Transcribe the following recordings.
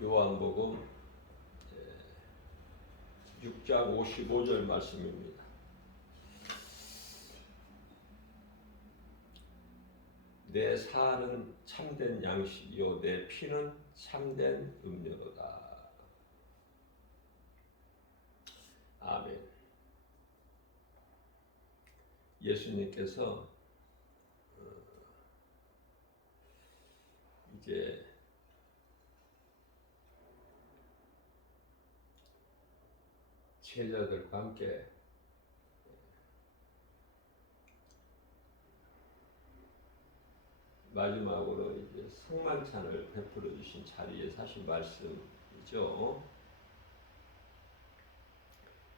요한복음 6장 55절 말씀입니다. 내 살은 참된 양식이요 내 피는 참된 음료로다. 아멘. 예수님께서 이제 제자들과 함께 마지막으로 이제 성만찬을 베풀어 주신 자리에 사신 말씀이죠.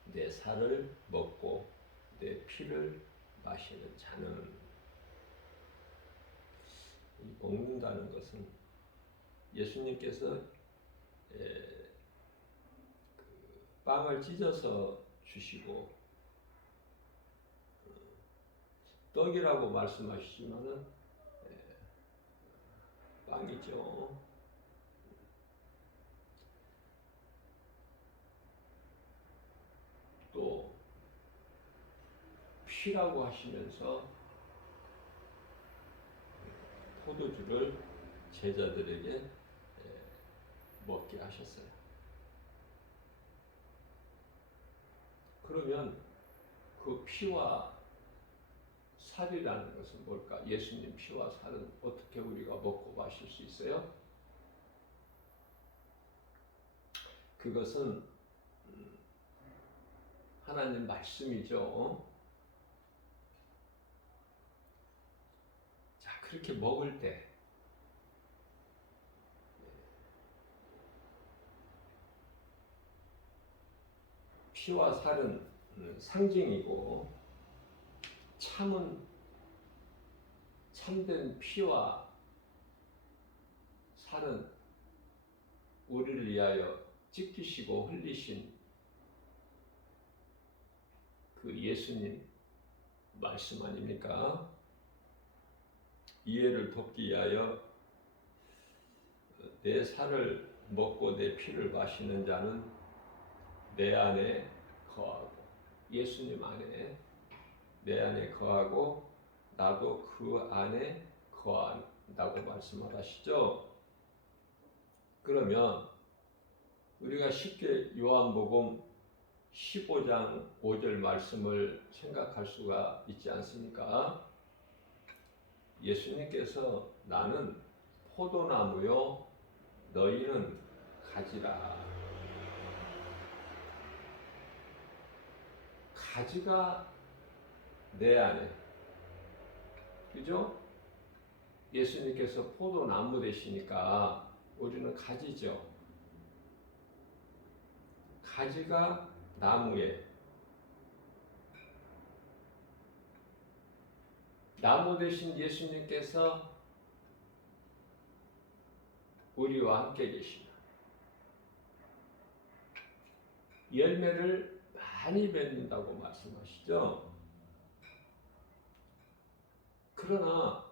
내 살을 먹고 내 피를 마시는 자는, 먹는다는 것은 예수님께서 빵을 찢어서 주시고 떡이라고 말씀하시지만은 빵이죠. 또 피라고 하시면서 포도주를 제자들에게 먹게 하셨어요. 그러면 그 피와 살이라는 것은 뭘까? 예수님 피와 살은 어떻게 우리가 먹고 마실 수 있어요? 그것은 하나님 말씀이죠. 자, 그렇게 먹을 때 피와 살은 상징이고 참은 참된 피와 살은 우리를 위하여 찢기시고 흘리신 그 예수님 말씀 아닙니까? 이해를 돕기 위하여 내 살을 먹고 내 피를 마시는 자는 내 안에 거하고, 예수님 안에 내 안에 거하고 나도 그 안에 거한다고 말씀을 하시죠. 그러면 우리가 쉽게 요한복음 15장 5절 말씀을 생각할 수가 있지 않습니까? 예수님께서 나는 포도나무요 너희는 가지라. 가지가 내 안에, 그죠? 예수님께서 포도나무 되시니까 우리는 가지죠. 가지가 나무에, 나무 되신 예수님께서 우리와 함께 계시나 열매를 많이 맺는다고 말씀하시죠. 그러나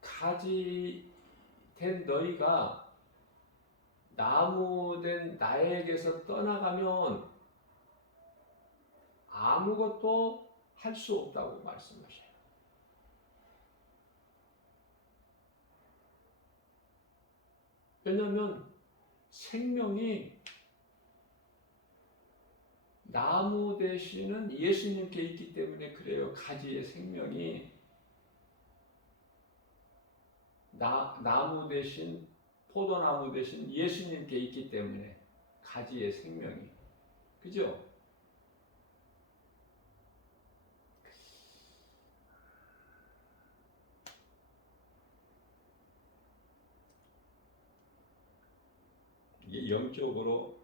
가지 된 너희가 나무 된 나에게서 떠나가면 아무것도 할 수 없다고 말씀하셔요. 왜냐하면 생명이 나무 되시는 예수님께 있기 때문에 그래요. 가지의 생명이 나무 대신 포도나무 대신 예수님께 있기 때문에 가지의 생명이, 그죠? 이게 영적으로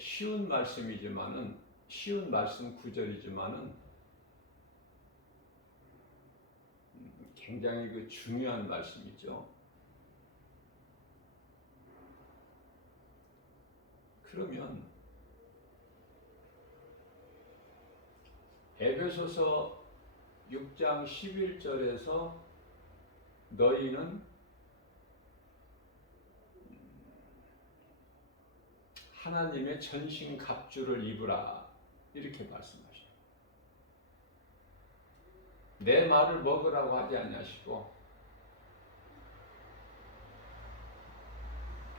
쉬운 말씀이지만은, 쉬운 말씀 구절이지만은 굉장히 그 중요한 말씀이죠. 그러면 에베소서 6장 11절에서 너희는 하나님의 전신갑주를 입으라 이렇게 말씀하셔요. 내 말을 먹으라고 하지 아니하시고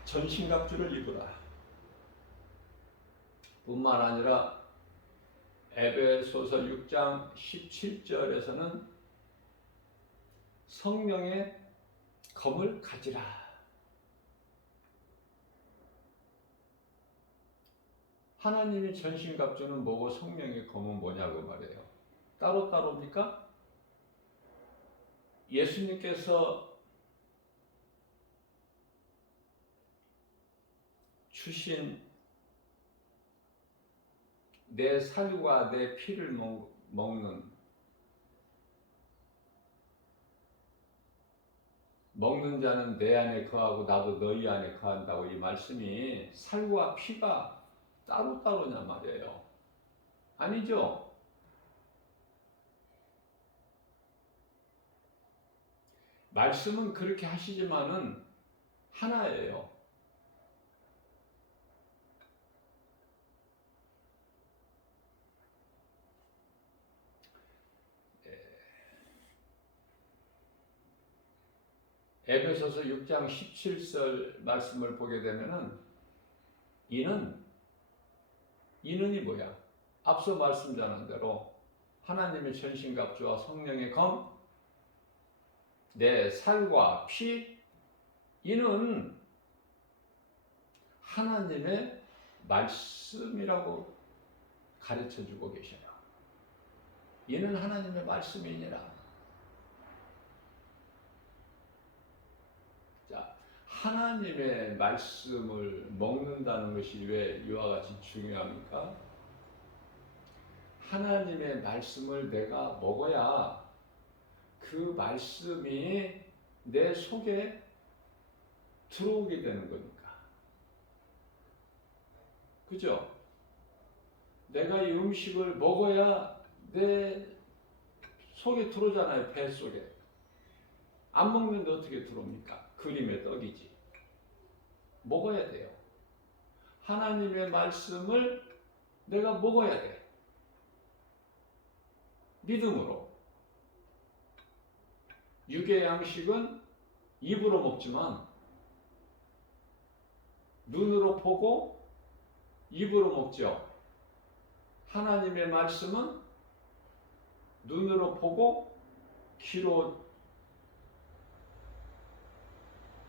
전신갑주를 입으라 뿐만 아니라 에베소서 6장 17절에서는 성령의 검을 가지라. 하나님의 전신갑주는 뭐고 성령의 검은 뭐냐고 말해요. 따로따로입니까? 예수님께서 주신 내 살과 내 피를 먹는 자는 내 안에 거하고 나도 너희 안에 거한다고 이 말씀이 살과 피가 따로따로냐 말이에요. 아니죠? 말씀은 그렇게 하시지만은 하나예요. 에베소서 6장 17절 말씀을 보게 되면은 이는이 뭐야? 앞서 말씀 전한 대로 하나님의 전신갑주와 성령의 검, 내 살과 피, 이는 하나님의 말씀이라고 가르쳐주고 계셔요. 이는 하나님의 말씀이니라. 자, 하나님의 말씀을 먹는다는 것이 왜 이와 같이 중요합니까? 하나님의 말씀을 내가 먹어야 그 말씀이 내 속에 들어오게 되는 거니까. 그죠? 내가 이 음식을 먹어야 내 속에 들어오잖아요. 배 속에. 안 먹는데 어떻게 들어옵니까? 그림의 떡이지. 먹어야 돼요. 하나님의 말씀을 내가 먹어야 돼. 믿음으로. 육의 양식은 입으로 먹지만 눈으로 보고 입으로 먹죠. 하나님의 말씀은 눈으로 보고 귀로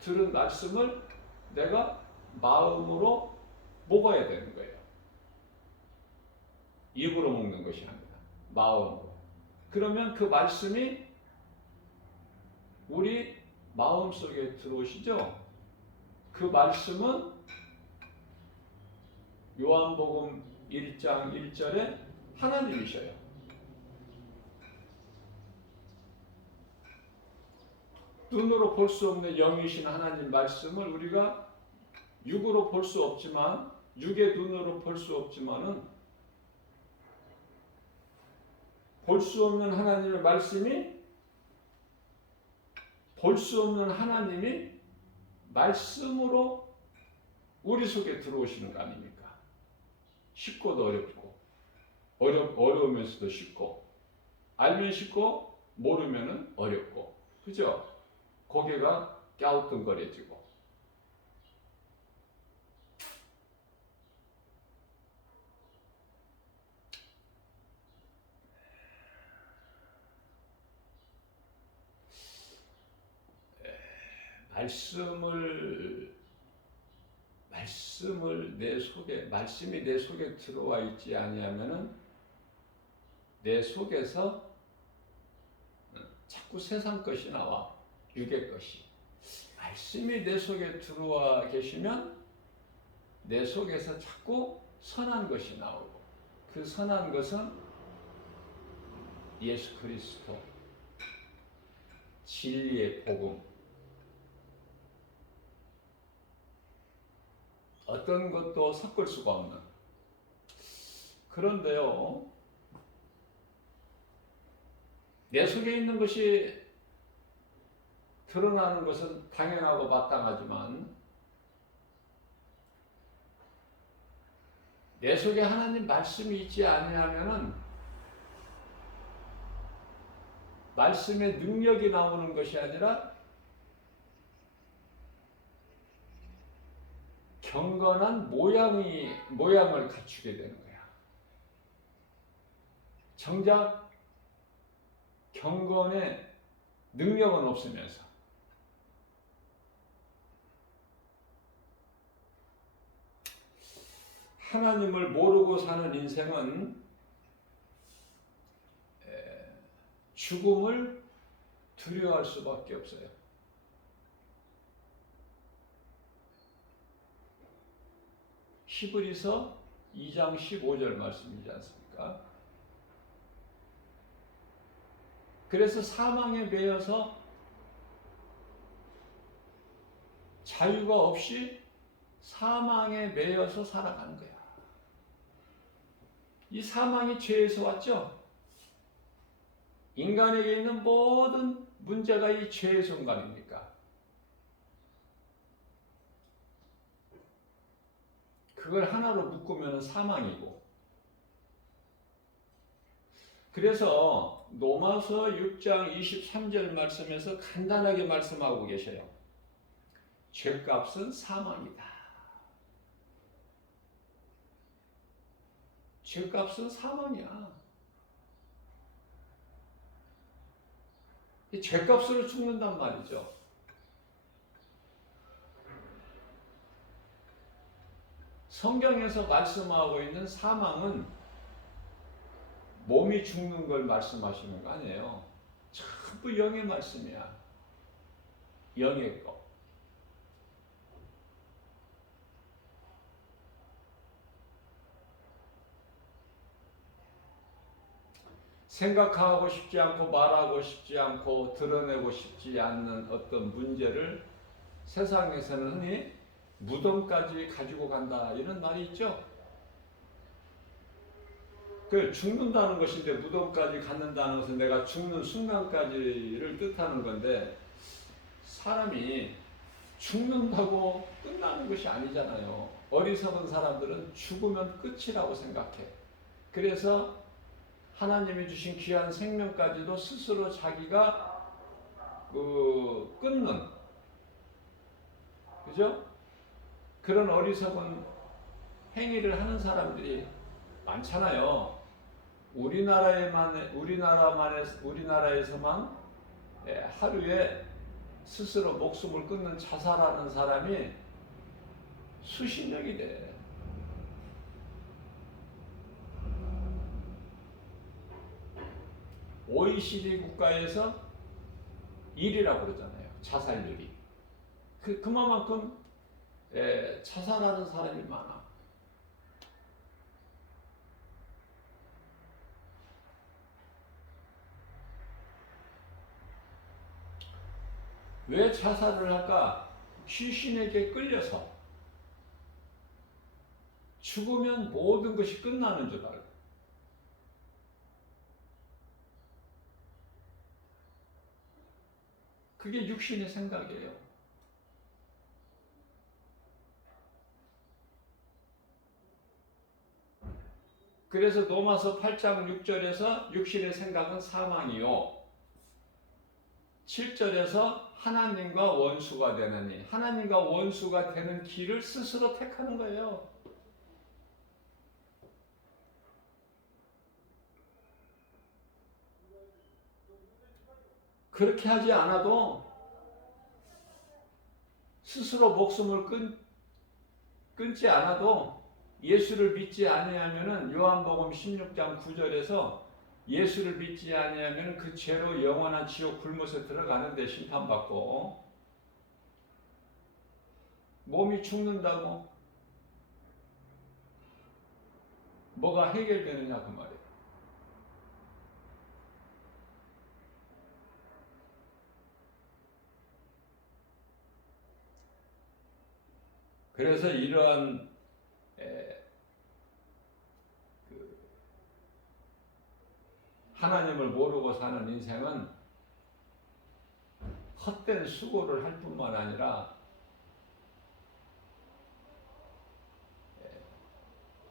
들은 말씀을 내가 마음으로 먹어야 되는 거예요. 입으로 먹는 것이 아니라 마음으로. 그러면 그 말씀이 우리 마음속에 들어오시죠? 그 말씀은 요한복음 1장 1절에 하나님이셔요. 눈으로 볼 수 없는 영이신 하나님 말씀을 우리가 육으로 볼 수 없지만, 육의 눈으로 볼 수 없지만은 볼 수 없는 하나님의 말씀이, 볼 수 없는 하나님이 말씀으로 우리 속에 들어오시는 거 아닙니까? 쉽고도 어렵고, 어려우면서도 쉽고, 알면 쉽고 모르면은 어렵고, 그죠? 고개가 갸우뚱거려지고. 말씀을 내 속에, 말씀이 내 속에 들어와 있지 아니하면은 내 속에서 자꾸 세상 것이 나와. 육의 것이. 말씀이 내 속에 들어와 계시면 내 속에서 자꾸 선한 것이 나오고, 그 선한 것은 예수 그리스도, 진리의 복음, 어떤 것도 섞을 수가 없는. 그런데요, 내 속에 있는 것이 드러나는 것은 당연하고 마땅하지만 내 속에 하나님 말씀이 있지 아니하면은 말씀의 능력이 나오는 것이 아니라 경건한 모양을 갖추게 되는 거야. 정작 경건의 능력은 없으면서 하나님을 모르고 사는 인생은 죽음을 두려워할 수밖에 없어요. 히브리서 2장 15절 말씀이지 않습니까? 그래서 사망에 매여서 자유가 없이 사망에 매여서 살아가는 거야. 이 사망이 죄에서 왔죠? 인간에게 있는 모든 문제가 이 죄에서 온 거 아닙니까? 그걸 하나로 묶으면 사망이고. 그래서 로마서 6장 23절 말씀에서 간단하게 말씀하고 계셔요. 죄값은 사망이다. 죄값은 사망이야. 이 죄값으로 죽는단 말이죠. 성경에서 말씀하고 있는 사망은 몸이 죽는 걸 말씀하시는 거 아니에요. 전부 영의 말씀이야. 영의 거. 생각하고 싶지 않고 말하고 싶지 않고 드러내고 싶지 않는 어떤 문제를 세상에서는 흔히 무덤까지 가지고 간다 이런 말이 있죠. 그 죽는다는 것인데 무덤까지 갖는다는 것은 내가 죽는 순간까지를 뜻하는 건데 사람이 죽는다고 끝나는 것이 아니잖아요. 어리석은 사람들은 죽으면 끝이라고 생각해. 그래서 하나님이 주신 귀한 생명까지도 스스로 자기가 끊는, 그죠? 그런 어리석은 행위를 하는 사람들이 많잖아요. 우리나라에서만 하루에 스스로 목숨을 끊는 자살하는 사람이 수십명이 돼. OECD 국가에서 1위라고 그러잖아요. 자살률이. 그만큼 자살하는 사람이 많아. 왜 자살을 할까? 귀신에게 끌려서. 죽으면 모든 것이 끝나는 줄 알고. 그게 육신의 생각이에요. 그래서 로마서 8장 6절에서 육신의 생각은 사망이요. 7절에서 하나님과 원수가 되느니, 하나님과 원수가 되는 길을 스스로 택하는 거예요. 그렇게 하지 않아도 스스로 목숨을 끊지 않아도 예수를 믿지 아니하면은 요한복음 16장 9절에서 예수를 믿지 아니하면 그 죄로 영원한 지옥 불못에 들어가는데 심판받고 몸이 죽는다고 뭐가 해결되느냐 그 말이에요. 그래서 이러한 하나님을 모르고 사는 인생은 헛된 수고를 할 뿐만 아니라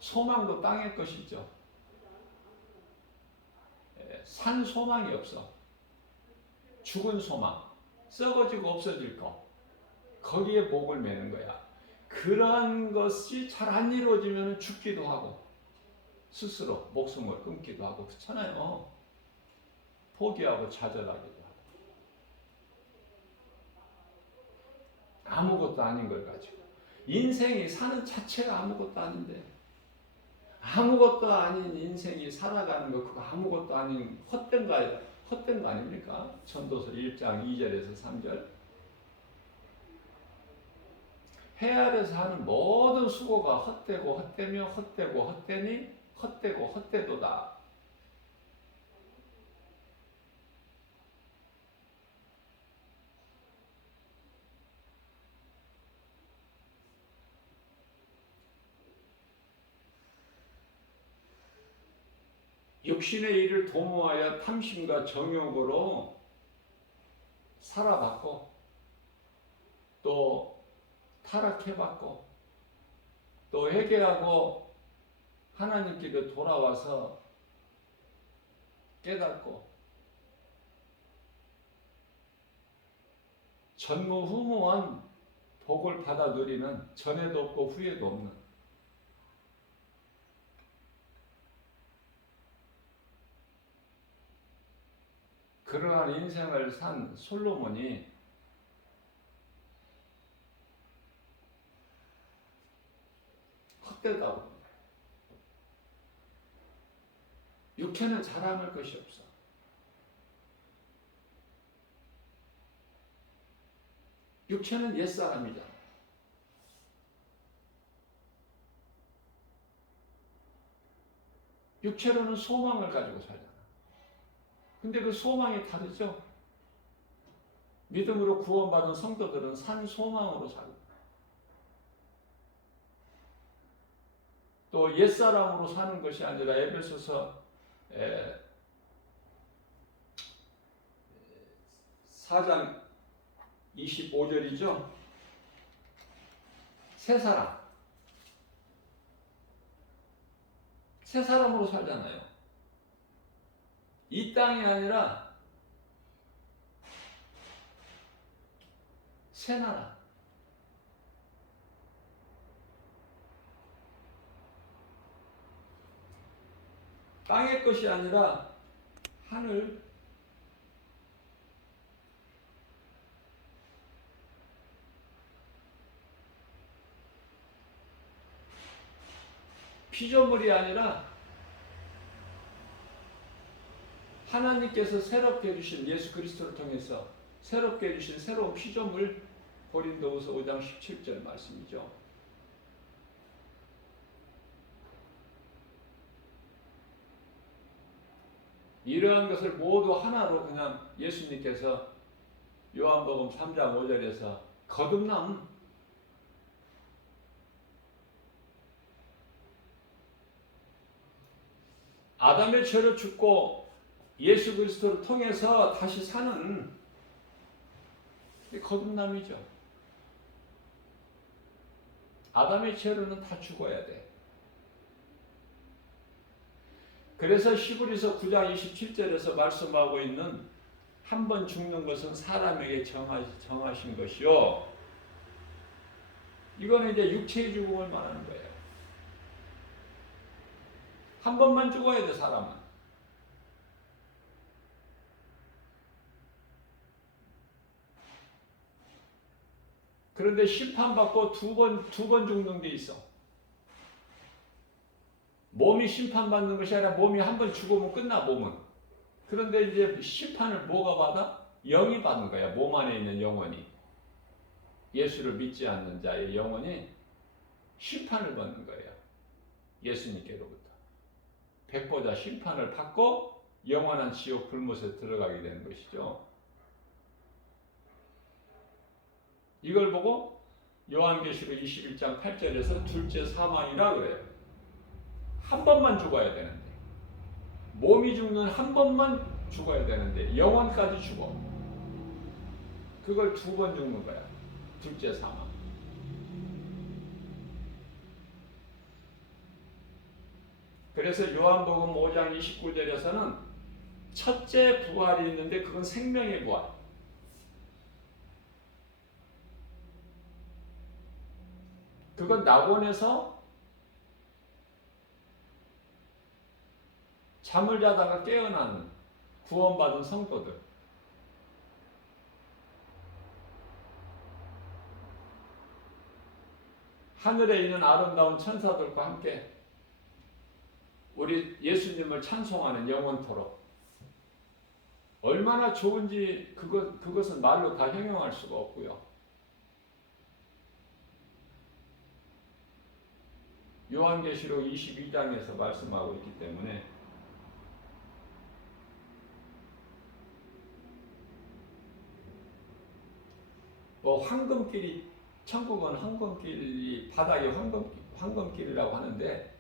소망도 땅의 것이죠. 산 소망이 없어. 죽은 소망, 썩어지고 없어질 거, 거기에 복을 매는 거야. 그러한 것이 잘 안 이루어지면 죽기도 하고 스스로 목숨을 끊기도 하고 그렇잖아요. 포기하고 좌절하기도 하고 아무것도 아닌 걸 가지고 인생이 사는 자체가 아무것도 아닌데 아무것도 아닌 인생이 살아가는 거 그거 아무것도 아닌 헛된 거 아닙니까? 전도서 1장 2절에서 3절 해 아래서 하는 모든 수고가 헛되고 헛되며 헛되고 헛되니 헛되고 헛되도다. 육신의 일을 도모하여 탐심과 정욕으로 살아봤고 또 타락해봤고 또 회개하고 하나님께로 돌아와서 깨닫고 전무후무한 복을 받아 누리는 전에도 없고 후에도 없는 그러한 인생을 산 솔로몬이 헛되다고. 육체는 자랑할 것이 없어. 육체는 옛사람이잖아. 육체로는 소망을 가지고 살잖아. 근데 그 소망이 다르죠? 믿음으로 구원받은 성도들은 산 소망으로 살고 또 옛사람으로 사는 것이 아니라 에베소서 4장 25절이죠. 새 사람으로 살잖아요. 이 땅이 아니라 새 나라. 땅의 것이 아니라 하늘. 피조물이 아니라 하나님께서 새롭게 해주신 예수 그리스도를 통해서 새롭게 해주신 새로운 피조물 고린도후서 5장 17절 말씀이죠. 이러한 것을 모두 하나로 그냥 예수님께서 요한복음 3장 5절에서 거듭남 아담의 죄로 죽고 예수 그리스도를 통해서 다시 사는 거듭남이죠. 아담의 죄로는 다 죽어야 돼. 그래서 히브리서 9장 27절에서 말씀하고 있는 한 번 죽는 것은 사람에게 정하신 것이요. 이거는 이제 육체의 죽음을 말하는 거예요. 한 번만 죽어야 돼, 사람은. 그런데 심판받고 두 번 죽는 게 있어. 몸이 심판받는 것이 아니라 몸이 한 번 죽으면 끝나, 몸은. 그런데 이제 심판을 뭐가 받아? 영이 받는 거야. 몸 안에 있는 영혼이. 예수를 믿지 않는 자의 영혼이 심판을 받는 거예요. 예수님께로부터. 백보자 심판을 받고 영원한 지옥 불못에 들어가게 되는 것이죠. 이걸 보고 요한계시록 21장 8절에서 둘째 사망이라 그래요. 한 번만 죽어야 되는데 몸이 죽는 한 번만 죽어야 되는데 영혼까지 죽어. 그걸 두 번 죽는 거야. 둘째 사망. 그래서 요한복음 5장 29절에서는 첫째 부활이 있는데 그건 생명의 부활. 그건 낙원에서 잠을 자다가 깨어난 구원받은 성도들. 하늘에 있는 아름다운 천사들과 함께 우리 예수님을 찬송하는 영원토록. 얼마나 좋은지 그것은 말로 다 형용할 수가 없고요. 요한계시록 22장에서 말씀하고 있기 때문에 뭐 황금길이, 천국은 황금길이, 바닥에 황금길이라고 하는데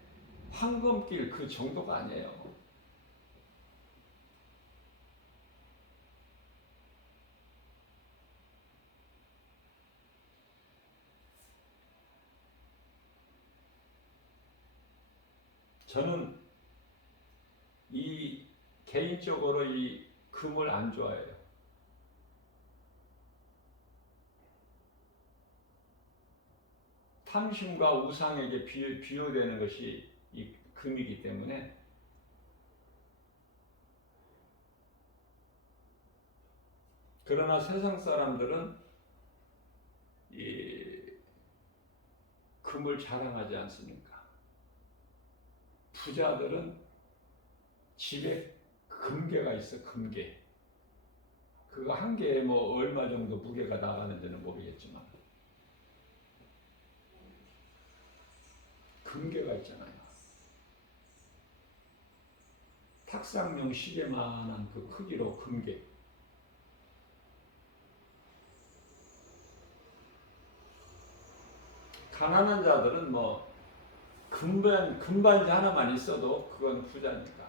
황금길 그 정도가 아니에요. 저는 개인적으로 이 금을 안 좋아해요. 탐심과 우상에게 비유되는 것이 이 금이기 때문에. 그러나 세상 사람들은 이 금을 자랑하지 않습니까? 부자들은 집에 금괴가 있어, 금괴. 그거 한 개에 뭐 얼마 정도 무게가 나가는지는 모르겠지만 금괴가 있잖아요. 탁상용 시계만한 그 크기로 금괴. 가난한 자들은 뭐 금반지 하나만 있어도 그건 부자니까.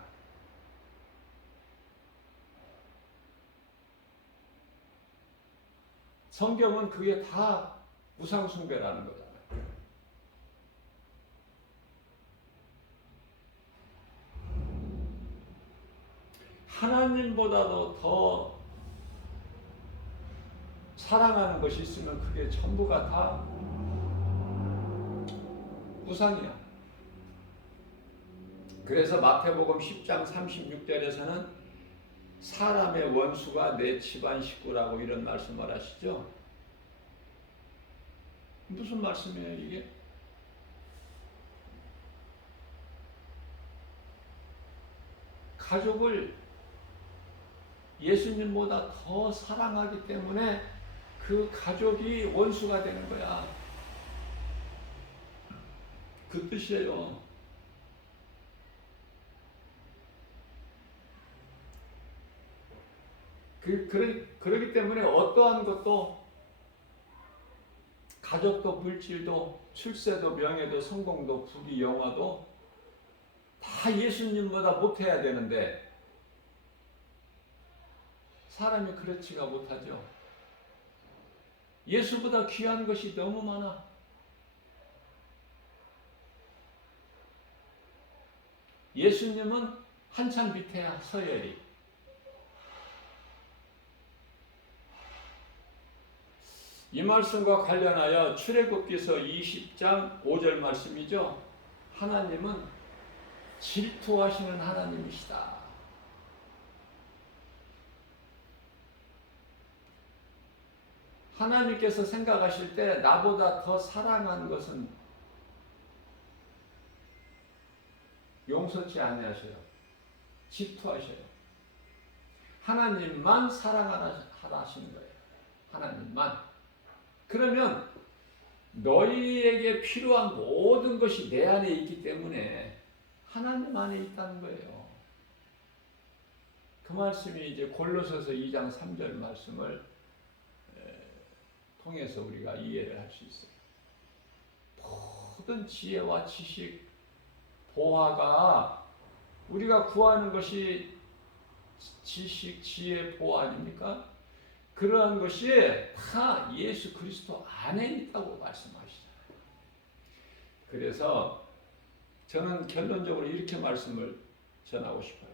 성경은 그게 다 우상숭배라는 거잖아요. 하나님보다도 더 사랑하는 것이 있으면 그게 전부가 다 우상이야. 그래서 마태복음 10장 36절에서는 사람의 원수가 내 집안 식구라고 이런 말씀을 하시죠. 무슨 말씀이에요 이게? 가족을 예수님보다 더 사랑하기 때문에 그 가족이 원수가 되는 거야. 그 뜻이에요. 그러기 때문에 어떠한 것도, 가족도 물질도 출세도 명예도 성공도 부귀 영화도 다 예수님보다 못해야 되는데 사람이 그렇지가 못하죠. 예수보다 귀한 것이 너무 많아. 예수님은 한참 밑에야, 서열이. 이 말씀과 관련하여 출애굽기서 20장 5절 말씀이죠. 하나님은 질투하시는 하나님이시다. 하나님께서 생각하실 때 나보다 더 사랑한 것은 용서치 아니하셔요. 질투하셔요. 하나님만 사랑하시는 거예요. 하나님만. 그러면 너희에게 필요한 모든 것이 내 안에 있기 때문에 하나님 안에 있다는 거예요. 그 말씀이 이제 골로새서 2장 3절 말씀을 통해서 우리가 이해를 할 수 있어요. 모든 지혜와 지식, 보화가 우리가 구하는 것이 지식, 지혜, 보화 아닙니까? 그러한 것이 다 예수 그리스도 안에 있다고 말씀하시잖아요. 그래서 저는 결론적으로 이렇게 말씀을 전하고 싶어요.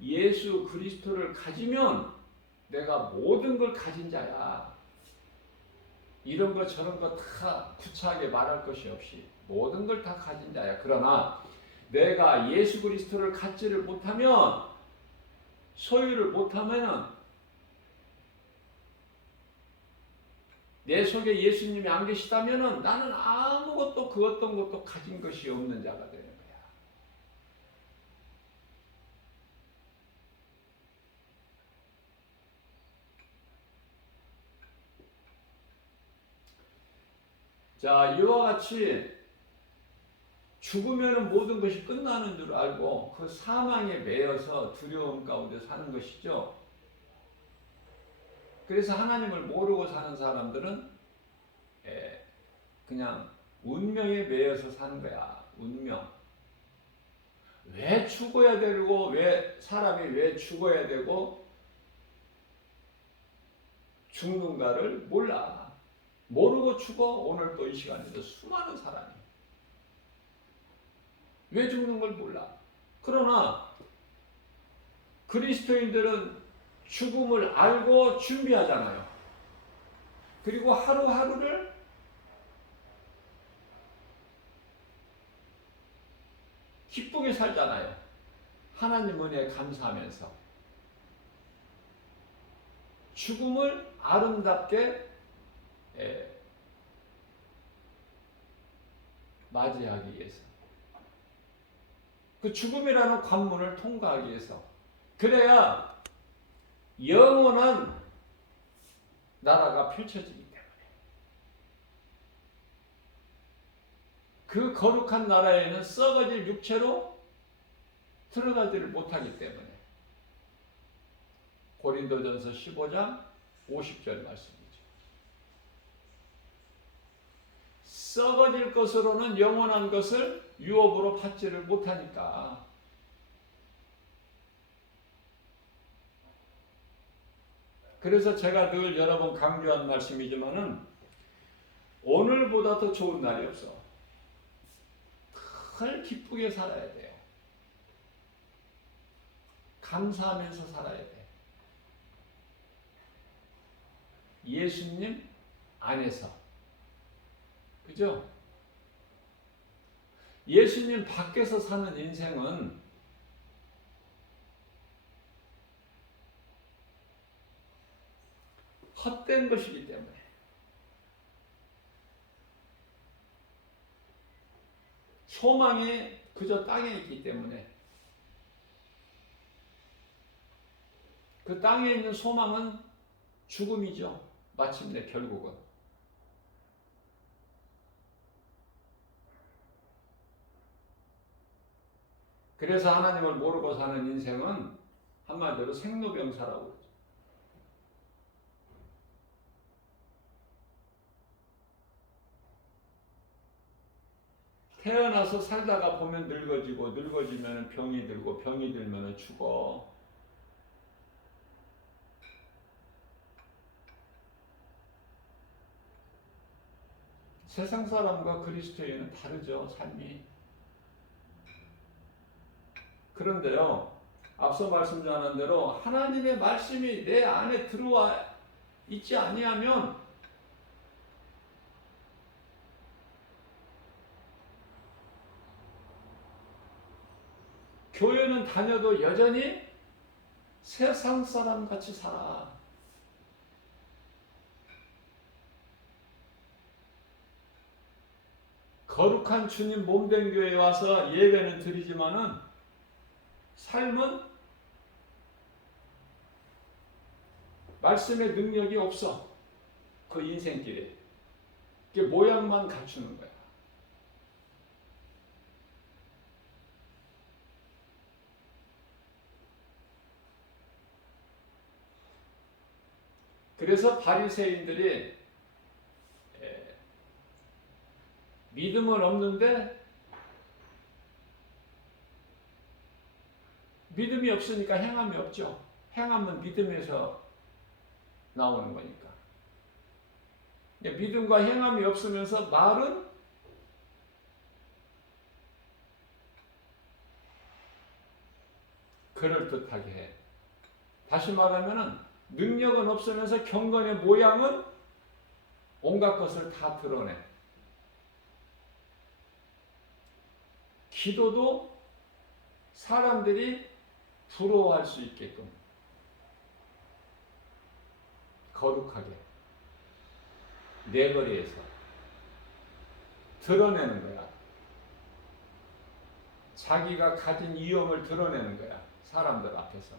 예수 그리스도를 가지면 내가 모든 걸 가진 자야. 이런 거 저런 거 다 구차하게 말할 것이 없이 모든 걸 다 가진 자야. 그러나 내가 예수 그리스도를 갖지를 못하면, 소유를 못하면, 내 속에 예수님이 안 계시다면 나는 아무것도 그 어떤 것도 가진 것이 없는 자가 되는 거야. 자, 이와 같이 죽으면 모든 것이 끝나는 줄 알고 그 사망에 매여서 두려움 가운데 사는 것이죠. 그래서 하나님을 모르고 사는 사람들은 그냥 운명에 매여서 사는 거야. 운명. 왜 죽어야 되고, 사람이 왜 죽어야 되고 죽는가를 몰라. 모르고 죽어. 오늘 또 이 시간에도 수많은 사람이 왜 죽는 걸 몰라. 그러나 그리스도인들은 죽음을 알고 준비하잖아요. 그리고 하루하루를 기쁘게 살잖아요. 하나님 은혜에 감사하면서 죽음을 아름답게 맞이하기 위해서, 그 죽음이라는 관문을 통과하기 위해서, 그래야 영원한 나라가 펼쳐지기 때문에, 그 거룩한 나라에는 썩어질 육체로 들어가지를 못하기 때문에, 고린도전서 15장 50절 말씀이죠. 썩어질 것으로는 영원한 것을 유업으로 받지를 못하니까. 그래서 제가 늘 여러 번 강조한 말씀이지만은 오늘보다 더 좋은 날이 없어. 늘 기쁘게 살아야 돼요. 감사하면서 살아야 돼. 예수님 안에서. 그죠? 예수님 밖에서 사는 인생은 헛된 것이기 때문에, 소망이 그저 땅에 있기 때문에, 그 땅에 있는 소망은 죽음이죠. 마침내 결국은. 그래서 하나님을 모르고 사는 인생은 한마디로 생로병사라고 그러죠. 태어나서 살다가 보면 늙어지고, 늙어지면 병이 들고, 병이 들면 죽어. 세상 사람과 그리스도인은 다르죠, 삶이. 그런데요, 앞서 말씀드린 대로 하나님의 말씀이 내 안에 들어와 있지 아니하면 교회는 다녀도 여전히 세상 사람 같이 살아. 거룩한 주님 몸된 교회에 와서 예배는 드리지만은 삶은 말씀의 능력이 없어. 그 인생길에. 그게 모양만 갖추는 거야. 그래서 바리새인들이 믿음은 없는데, 믿음이 없으니까 행함이 없죠. 행함은 믿음에서 나오는 거니까. 믿음과 행함이 없으면서 말은 그럴듯하게 해. 다시 말하면은 능력은 없으면서 경건의 모양은 온갖 것을 다 드러내. 기도도 사람들이 부러워할 수 있게끔 거룩하게 내거리에서 드러내는 거야. 자기가 가진 위엄을 드러내는 거야. 사람들 앞에서.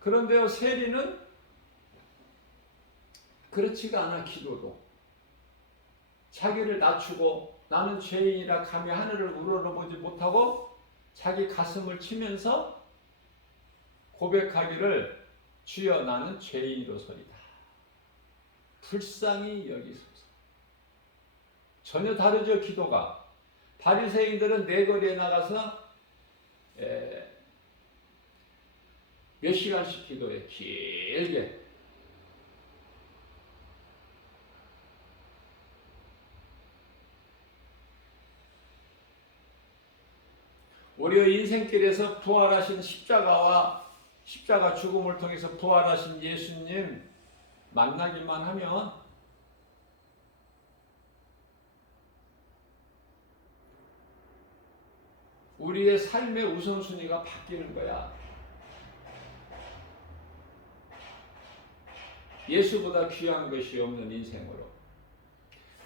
그런데요, 세리는 그렇지가 않아. 기도도 자기를 낮추고 나는 죄인이라 감히 하늘을 우러러보지 못하고 자기 가슴을 치면서 고백하기를 주여 나는 죄인이로소이다. 불쌍히 여기소서. 전혀 다르죠, 기도가. 바리새인들은 내거리에 나가서 몇 시간씩 기도해. 길게. 우리의 인생길에서 부활하신 십자가 죽음을 통해서 부활하신 예수님 만나기만 하면 우리의 삶의 우선순위가 바뀌는 거야. 예수보다 귀한 것이 없는 인생으로.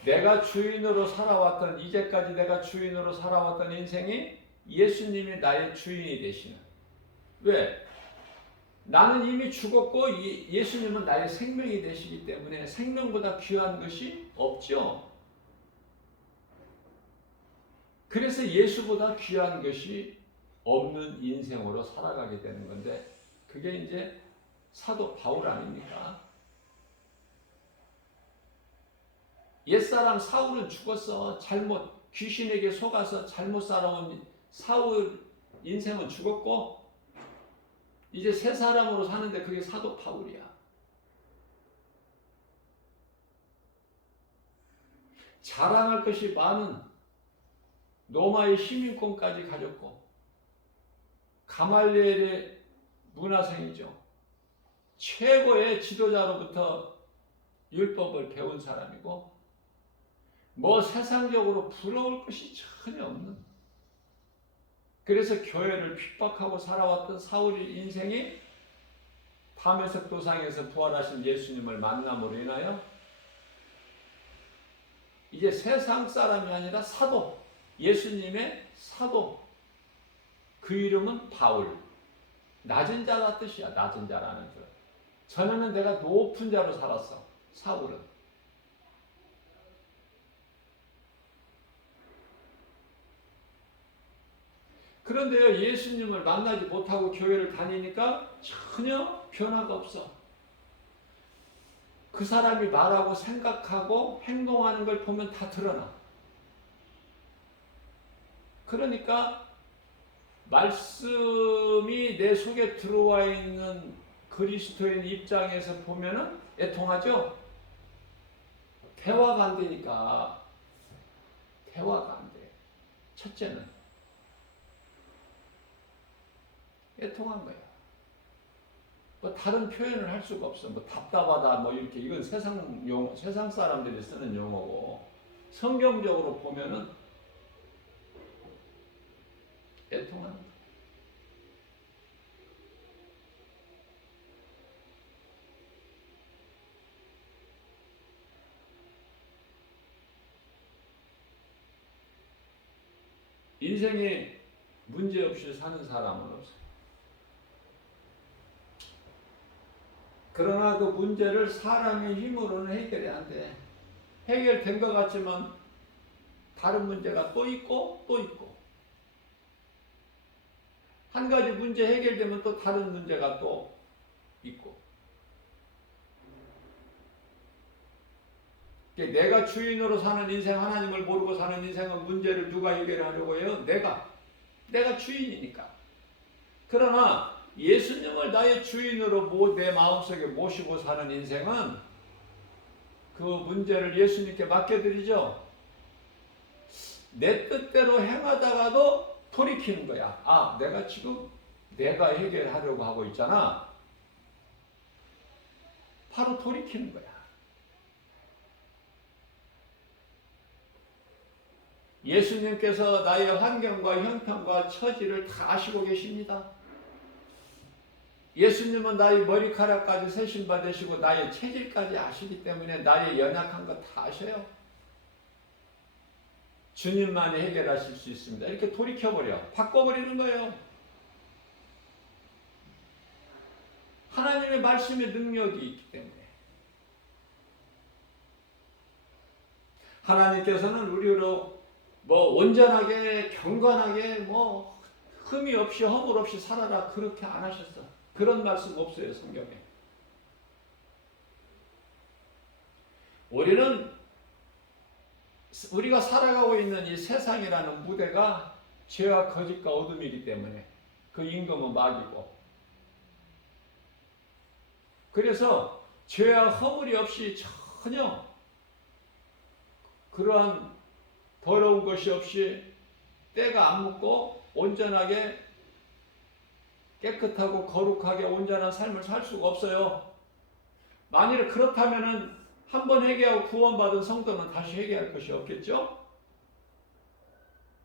내가 주인으로 살아왔던, 이제까지 내가 주인으로 살아왔던 인생이 예수님이 나의 주인이 되시는. 왜? 나는 이미 죽었고 예수님은 나의 생명이 되시기 때문에 생명보다 귀한 것이 없죠. 그래서 예수보다 귀한 것이 없는 인생으로 살아가게 되는 건데, 그게 이제 사도 바울 아닙니까? 옛사람 사울은 죽었어. 귀신에게 속아서 잘못 살아온 사울 인생은 죽었고, 이제 새 사람으로 사는데 그게 사도 바울이야. 자랑할 것이 많은 로마의 시민권까지 가졌고, 가말리엘의 문화생이죠. 최고의 지도자로부터 율법을 배운 사람이고, 뭐 세상적으로 부러울 것이 전혀 없는, 그래서 교회를 핍박하고 살아왔던 사울의 인생이 다메섹 도상에서 부활하신 예수님을 만남으로 인하여 이제 세상 사람이 아니라 사도, 예수님의 사도, 그 이름은 바울. 낮은 자라 뜻이야. 낮은 자라는 뜻. 전에는 내가 높은 자로 살았어. 사울은. 그런데요, 예수님을 만나지 못하고 교회를 다니니까 전혀 변화가 없어. 그 사람이 말하고 생각하고 행동하는 걸 보면 다 드러나. 그러니까 말씀이 내 속에 들어와 있는 그리스도인 입장에서 보면은 애통하죠? 대화가 안 되니까. 대화가 안 돼. 첫째는 애통한 거야. 뭐 다른 표현을 할 수가 없어. 뭐 답답하다, 뭐 이렇게. 이건 세상 사람들이 쓰는 용어고, 성경적으로 보면은 애통하는 거야. 인생에 문제 없이 사는 사람은 없어. 그러나 그 문제를 사람의 힘으로는 해결이 안 돼. 해결된 것 같지만 다른 문제가 또 있고 또 있고. 한 가지 문제 해결되면 또 다른 문제가 또 있고. 내가 주인으로 사는 인생, 하나님을 모르고 사는 인생은 문제를 누가 해결하려고 해요? 내가 주인이니까. 그러나 예수님을 나의 주인으로 내 마음속에 모시고 사는 인생은 그 문제를 예수님께 맡겨드리죠. 내 뜻대로 행하다가도 돌이키는 거야. 아, 내가 지금 내가 해결하려고 하고 있잖아. 바로 돌이키는 거야. 예수님께서 나의 환경과 형편과 처지를 다 아시고 계십니다. 예수님은 나의 머리카락까지 세심받으시고 나의 체질까지 아시기 때문에 나의 연약한 거 다 아셔요. 주님만이 해결하실 수 있습니다. 이렇게 돌이켜버려. 바꿔버리는 거예요. 하나님의 말씀의 능력이 있기 때문에. 하나님께서는 우리로 온전하게 경건하게 흠이 없이 허물 없이 살아라 그렇게 안 하셨어. 그런 말씀 없어요, 성경에. 우리가 살아가고 있는 이 세상이라는 무대가 죄와 거짓과 어둠이기 때문에 그 임금은 마귀고, 그래서 죄와 허물이 없이 전혀 그러한 더러운 것이 없이 때가 안 묻고 온전하게 깨끗하고 거룩하게 온전한 삶을 살 수가 없어요. 만일 그렇다면은 한번 회개하고 구원받은 성도는 다시 회개할 것이 없겠죠?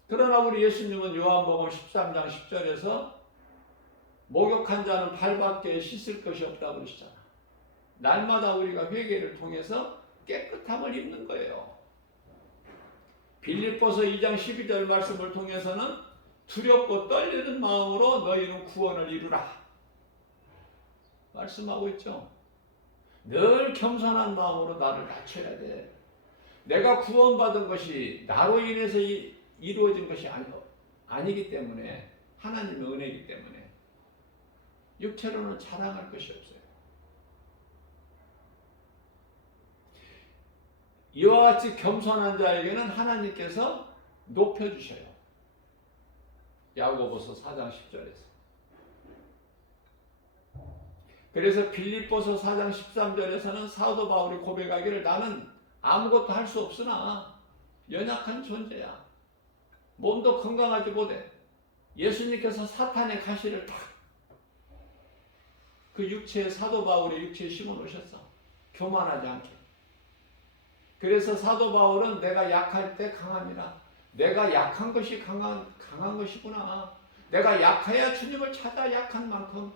그러나 우리 예수님은 요한복음 13장 10절에서 목욕한 자는 발밖에 씻을 것이 없다고 그러시잖아. 날마다 우리가 회개를 통해서 깨끗함을 입는 거예요. 빌립보서 2장 12절 말씀을 통해서는 두렵고 떨리는 마음으로 너희는 구원을 이루라 말씀하고 있죠. 늘 겸손한 마음으로 나를 낮춰야 돼. 내가 구원받은 것이 나로 인해서 이루어진 것이 아니기 때문에, 하나님의 은혜이기 때문에 육체로는 자랑할 것이 없어요. 이와 같이 겸손한 자에게는 하나님께서 높여주셔요. 야고보서 4장 10절에서. 그래서 빌립보서 4장 13절에서는 사도 바울이 고백하기를 나는 아무것도 할 수 없으나 연약한 존재야. 몸도 건강하지 못해. 예수님께서 사탄의 가시를 딱 그 육체에, 사도 바울의 육체에 심어 놓으셨어. 교만하지 않게. 그래서 사도 바울은 내가 약할 때 강합니다. 내가 약한 것이 강한 것이구나. 내가 약해야 주님을 찾아 약한 만큼.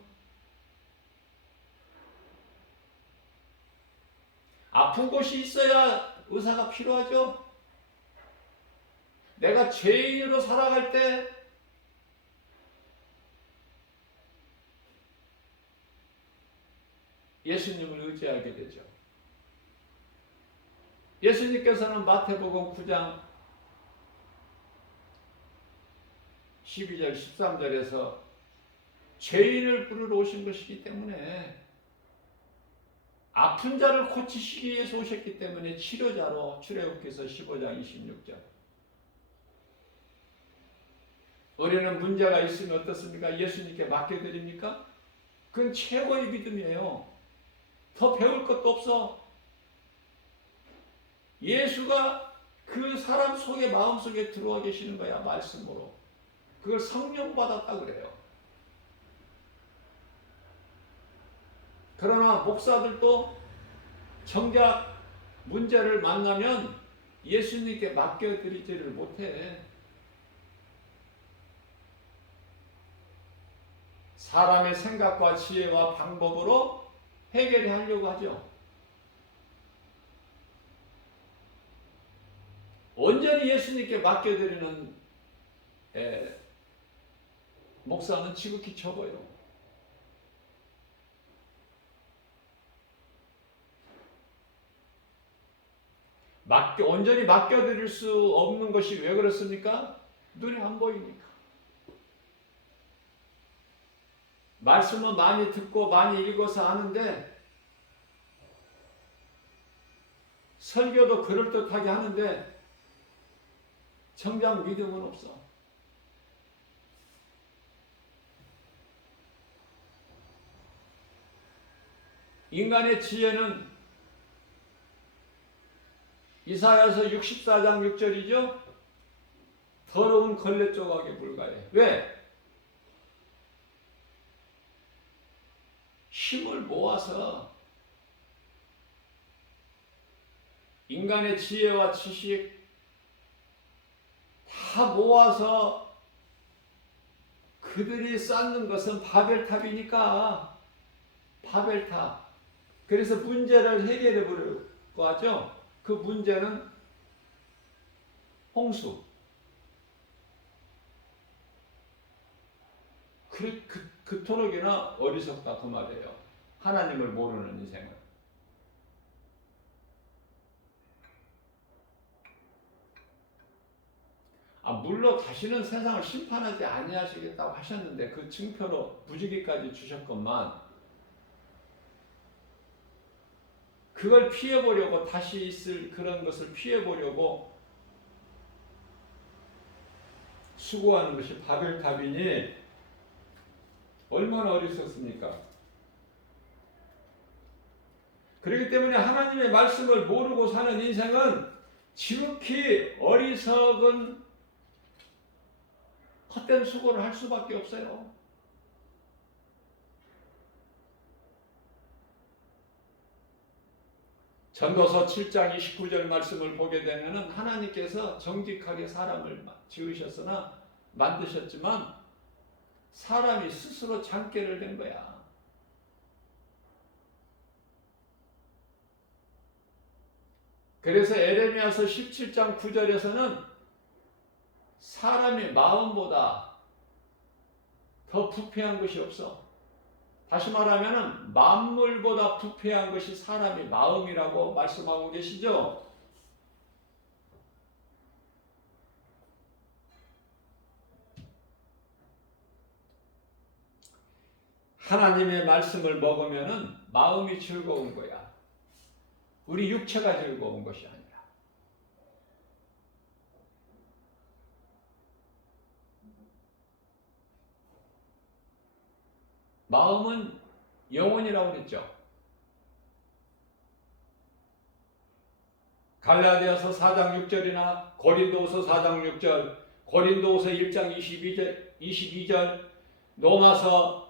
아픈 곳이 있어야 의사가 필요하죠. 내가 죄인으로 살아갈 때 예수님을 의지하게 되죠. 예수님께서는 마태복음 9장 12절 13절에서 죄인을 부르러 오신 것이기 때문에, 아픈 자를 고치시기 위해서 오셨기 때문에 치료자로, 출애굽기서 15장 26절. 우리는 문제가 있으면 어떻습니까? 예수님께 맡겨드립니까? 그건 최고의 믿음이에요. 더 배울 것도 없어. 예수가 그 사람 속에, 마음속에 들어와 계시는 거야, 말씀으로. 그걸 성령 받았다 그래요. 그러나 목사들도 정작 문제를 만나면 예수님께 맡겨드리지를 못해. 사람의 생각과 지혜와 방법으로 해결하려고 하죠. 온전히 예수님께 맡겨드리는 목사는 지극히 적어요. 온전히 맡겨드릴 수 없는 것이 왜 그렇습니까? 눈에 안 보이니까. 말씀은 많이 듣고 많이 읽어서 아는데, 설교도 그럴듯하게 하는데 정작 믿음은 없어. 인간의 지혜는 이사야서 64장 6절이죠. 더러운 걸레 조각에 불과해. 왜? 힘을 모아서 인간의 지혜와 지식 다 모아서 그들이 쌓는 것은 바벨탑이니까. 바벨탑. 그래서 문제를 해결해 보려고 하죠. 그 문제는 홍수. 그토록이나 어리석다 그 말이에요. 하나님을 모르는 인생은. 물론 다시는 세상을 심판하지 아니하시겠다고 하셨는데 그 증표로 부지기까지 주셨건만 그걸 피해보려고, 다시 있을 그런 것을 피해보려고 수고하는 것이 바벨탑이니 얼마나 어리석습니까? 그렇기 때문에 하나님의 말씀을 모르고 사는 인생은 지극히 어리석은 헛된 수고를 할 수밖에 없어요. 전도서 7장 29절 말씀을 보게 되면은 하나님께서 정직하게 사람을 지으셨으나 만드셨지만 사람이 스스로 장깨를 댄 거야. 그래서 에레미야서 17장 9절에서는 사람의 마음보다 더 부패한 것이 없어. 다시 말하면 만물보다 부패한 것이 사람의 마음이라고 말씀하고 계시죠. 하나님의 말씀을 먹으면 마음이 즐거운 거야. 우리 육체가 즐거운 것이 아니라. 마음은 영혼이라고 그랬죠. 갈라디아서 4장 6절이나 고린도후서 4장 6절, 고린도후서 1장 22절, 로마서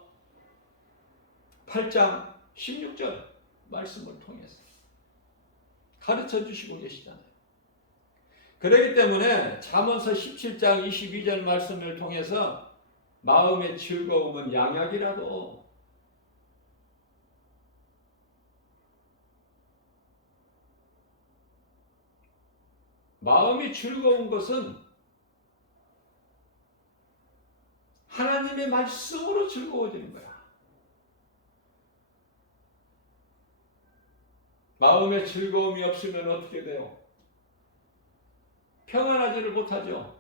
8장 16절 말씀을 통해서 가르쳐 주시고 계시잖아요. 그렇기 때문에 잠언서 17장 22절 말씀을 통해서 마음의 즐거움은 양약이라도 마음이 즐거운 것은 하나님의 말씀으로 즐거워지는 거야. 마음에 즐거움이 없으면 어떻게 돼요? 평안하지를 못하죠.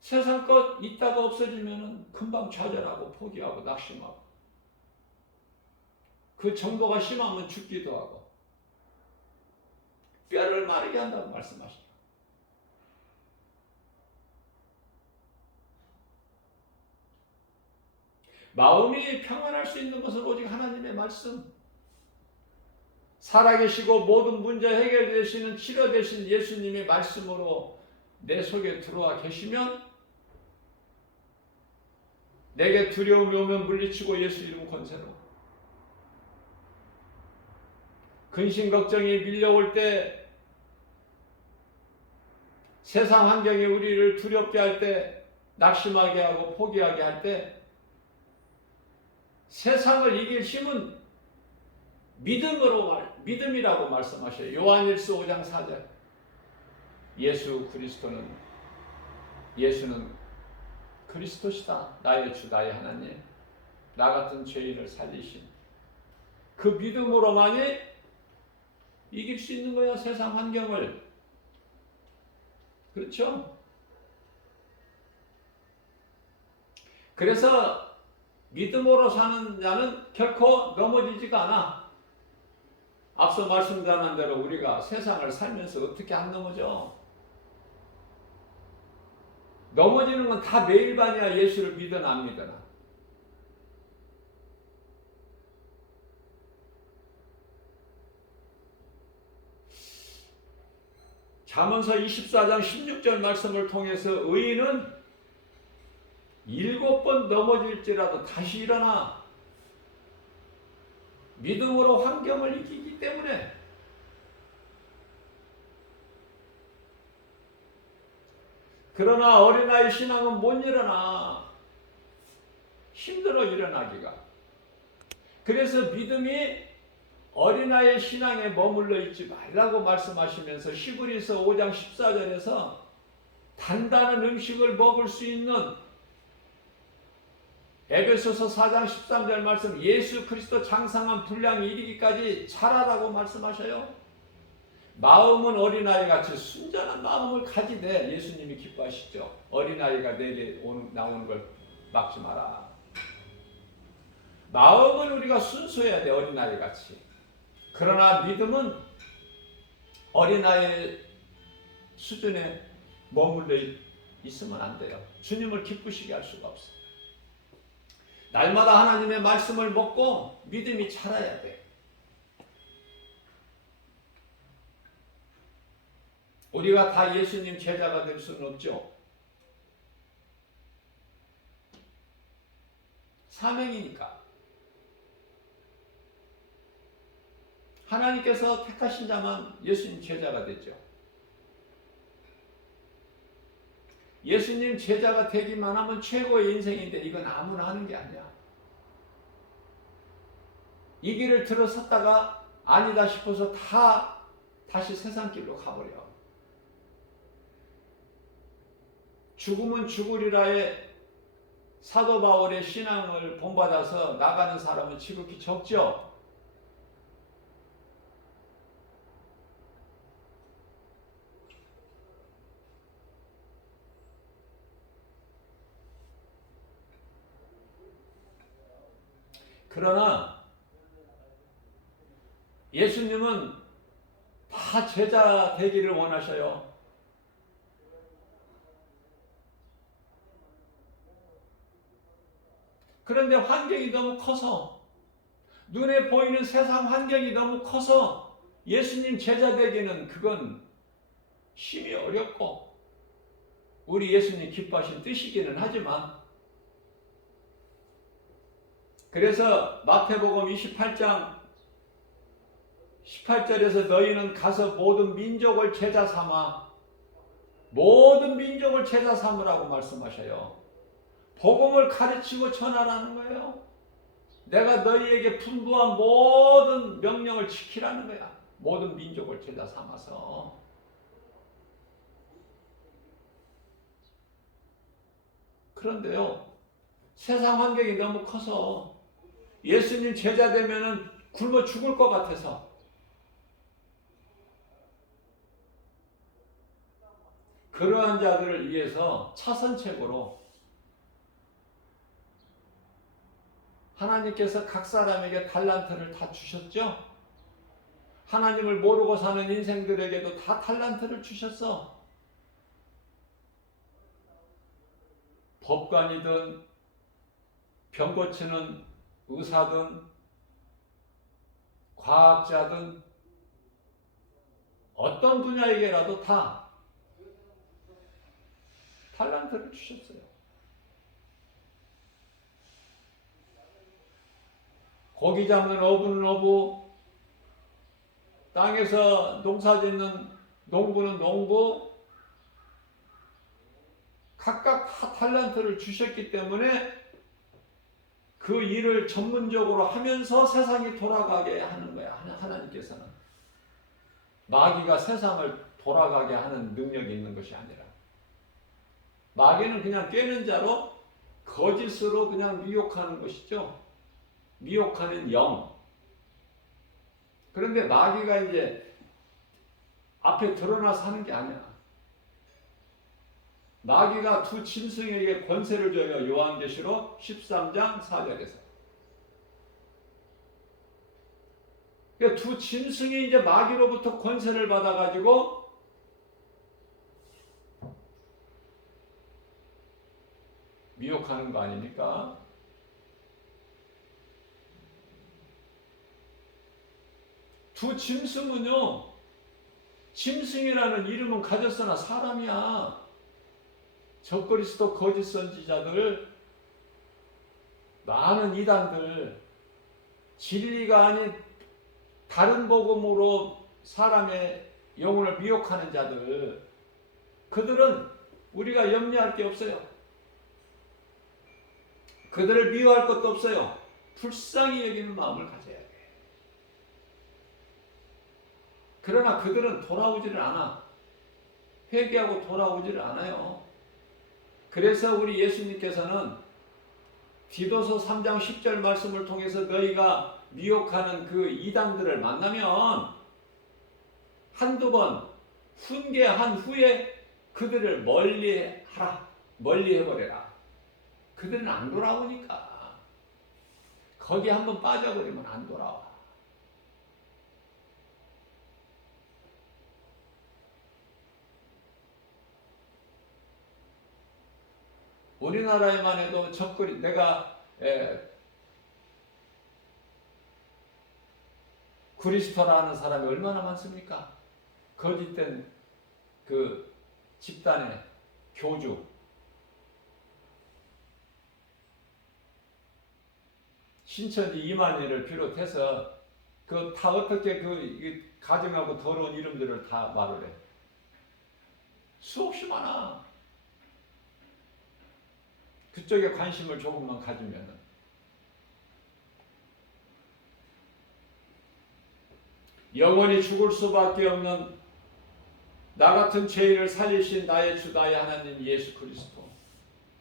세상 것 있다가 없어지면 금방 좌절하고 포기하고 낙심하고 그 정도가 심하면 죽기도 하고 뼈를 마르게 한다고 말씀하시죠. 마음이 평안할 수 있는 것은 오직 하나님의 말씀, 살아계시고 모든 문제 해결되시는 치료되신 예수님의 말씀으로 내 속에 들어와 계시면 내게 두려움이 오면 물리치고 예수 이름 권세로, 근심 걱정이 밀려올 때, 세상 환경이 우리를 두렵게 할 때, 낙심하게 하고 포기하게 할 때 세상을 이길 힘은 믿음이라고 말씀하셔요. 요한일서 5장 4절. 예수는 그리스도시다. 나의 주, 나의 하나님. 나 같은 죄인을 살리신 그 믿음으로만이 이길 수 있는 거야, 세상 환경을. 그렇죠? 그래서 믿음으로 사는 자는 결코 넘어지지가 않아. 앞서 말씀드린 대로 우리가 세상을 살면서 어떻게 안 넘어져? 넘어지는 건 다 매일반이야. 예수를 믿으나 안 믿으나. 잠언서 24장 16절 말씀을 통해서 의인은 7번 넘어질지라도 다시 일어나 믿음으로 환경을 이기기 때문에. 그러나 어린아이 신앙은 못 일어나. 힘들어 일어나기가. 그래서 믿음이 어린아이 신앙에 머물러 있지 말라고 말씀하시면서 히브리서 5장 14절에서 단단한 음식을 먹을 수 있는 에베소서 4장 13절 말씀 예수 그리스도 장성한 분량이 이르기까지 자라라고 말씀하셔요. 마음은 어린아이같이 순전한 마음을 가지되 예수님이 기뻐하시죠. 어린아이가 내게 나오는 걸 막지 마라. 마음은 우리가 순수해야 돼. 어린아이같이. 그러나 믿음은 어린아이 수준에 머물러 있으면 안 돼요. 주님을 기쁘시게 할 수가 없어요. 날마다 하나님의 말씀을 먹고 믿음이 자라야 돼. 우리가 다 예수님 제자가 될 수는 없죠. 사명이니까. 하나님께서 택하신 자만 예수님 제자가 됐죠. 예수님 제자가 되기만 하면 최고의 인생인데 이건 아무나 하는 게 아니야. 이 길을 들어섰다가 아니다 싶어서 다시 세상 길로 가버려. 죽으면 죽으리라의 사도 바울의 신앙을 본받아서 나가는 사람은 지극히 적죠. 그러나 예수님은 다 제자 되기를 원하셔요. 그런데 환경이 너무 커서, 눈에 보이는 세상 환경이 너무 커서 예수님 제자 되기는 그건 힘이 어렵고 우리 예수님 기뻐하신 뜻이기는 하지만, 그래서 마태복음 28장 18절에서 너희는 가서 모든 민족을 제자 삼아, 모든 민족을 제자 삼으라고 말씀하셔요. 복음을 가르치고 전하라는 거예요. 내가 너희에게 분부한 모든 명령을 지키라는 거야. 모든 민족을 제자 삼아서. 그런데요, 세상 환경이 너무 커서 예수님 제자 되면은 굶어 죽을 것 같아서 그러한 자들을 위해서 차선책으로 하나님께서 각 사람에게 달란트를 다 주셨죠? 하나님을 모르고 사는 인생들에게도 다 달란트를 주셨어. 법관이든 병 고치는 의사든 과학자든 어떤 분야에게라도 다 달란트를 주셨어요. 고기 잡는 어부는 어부, 땅에서 농사 짓는 농부는 농부, 각각 다 달란트를 주셨기 때문에 그 일을 전문적으로 하면서 세상이 돌아가게 하는 거야. 하나님께서는 마귀가 세상을 돌아가게 하는 능력이 있는 것이 아니라, 마귀는 그냥 꿰는 자로 거짓으로 그냥 미혹하는 것이죠. 미혹하는 영. 그런데 마귀가 이제 앞에 드러나서 하는 게 아니야. 마귀가 두 짐승에게 권세를 줘요. 요한계시록 13장 4절에서. 그러니까 두 짐승이 이제 마귀로부터 권세를 받아가지고 미혹하는 거 아닙니까? 두 짐승은요, 짐승이라는 이름은 가졌으나 사람이야. 적그리스도 거짓 선지자들, 많은 이단들, 진리가 아닌 다른 복음으로 사람의 영혼을 미혹하는 자들, 그들은 우리가 염려할 게 없어요. 그들을 미워할 것도 없어요. 불쌍히 여기는 마음을 가져야 돼. 그러나 그들은 돌아오지를 않아. 회개하고 돌아오지를 않아요. 그래서 우리 예수님께서는 디도서 3장 10절 말씀을 통해서 너희가 미혹하는 그 이단들을 만나면 한두 번 훈계한 후에 그들을 멀리하라. 멀리해버려라. 그들은 안 돌아오니까. 거기 한번 빠져버리면 안 돌아와. 우리나라에만 해도 내가 그리스도라는 사람이 얼마나 많습니까? 거짓된 그 집단의 교주, 신천지 이만희를 비롯해서 그 다 어떻게 그 가정하고 더러운 이름들을 다 말을 해. 수없이 많아. 그쪽에 관심을 조금만 가지면은. 영원히 죽을 수밖에 없는 나 같은 죄인을 살리신 나의 주 나의 하나님 예수 그리스도.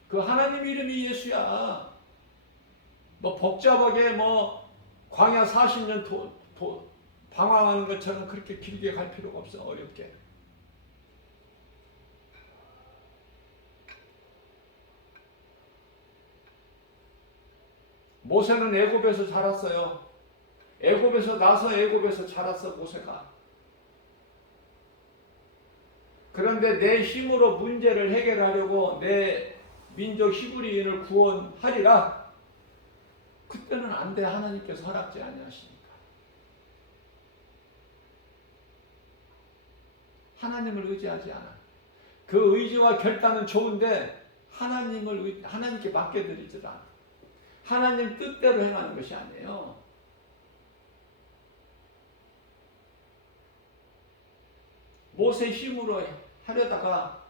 그 하나님 이름이 예수야. 뭐 복잡하게 뭐 광야 40년 방황하는 것처럼 그렇게 길게 갈 필요가 없어. 어렵게. 모세는 애굽에서 자랐어요. 애굽에서 나서 애굽에서 자랐어 모세가. 그런데 내 힘으로 문제를 해결하려고 내 민족 히브리인을 구원하리라. 그때는 안 돼. 하나님께서 허락지 아니하시니까. 하나님을 의지하지 않아. 그 의지와 결단은 좋은데 하나님께 맡겨드리질 않아. 하나님 뜻대로 행하는 것이 아니에요. 모세 힘으로 하려다가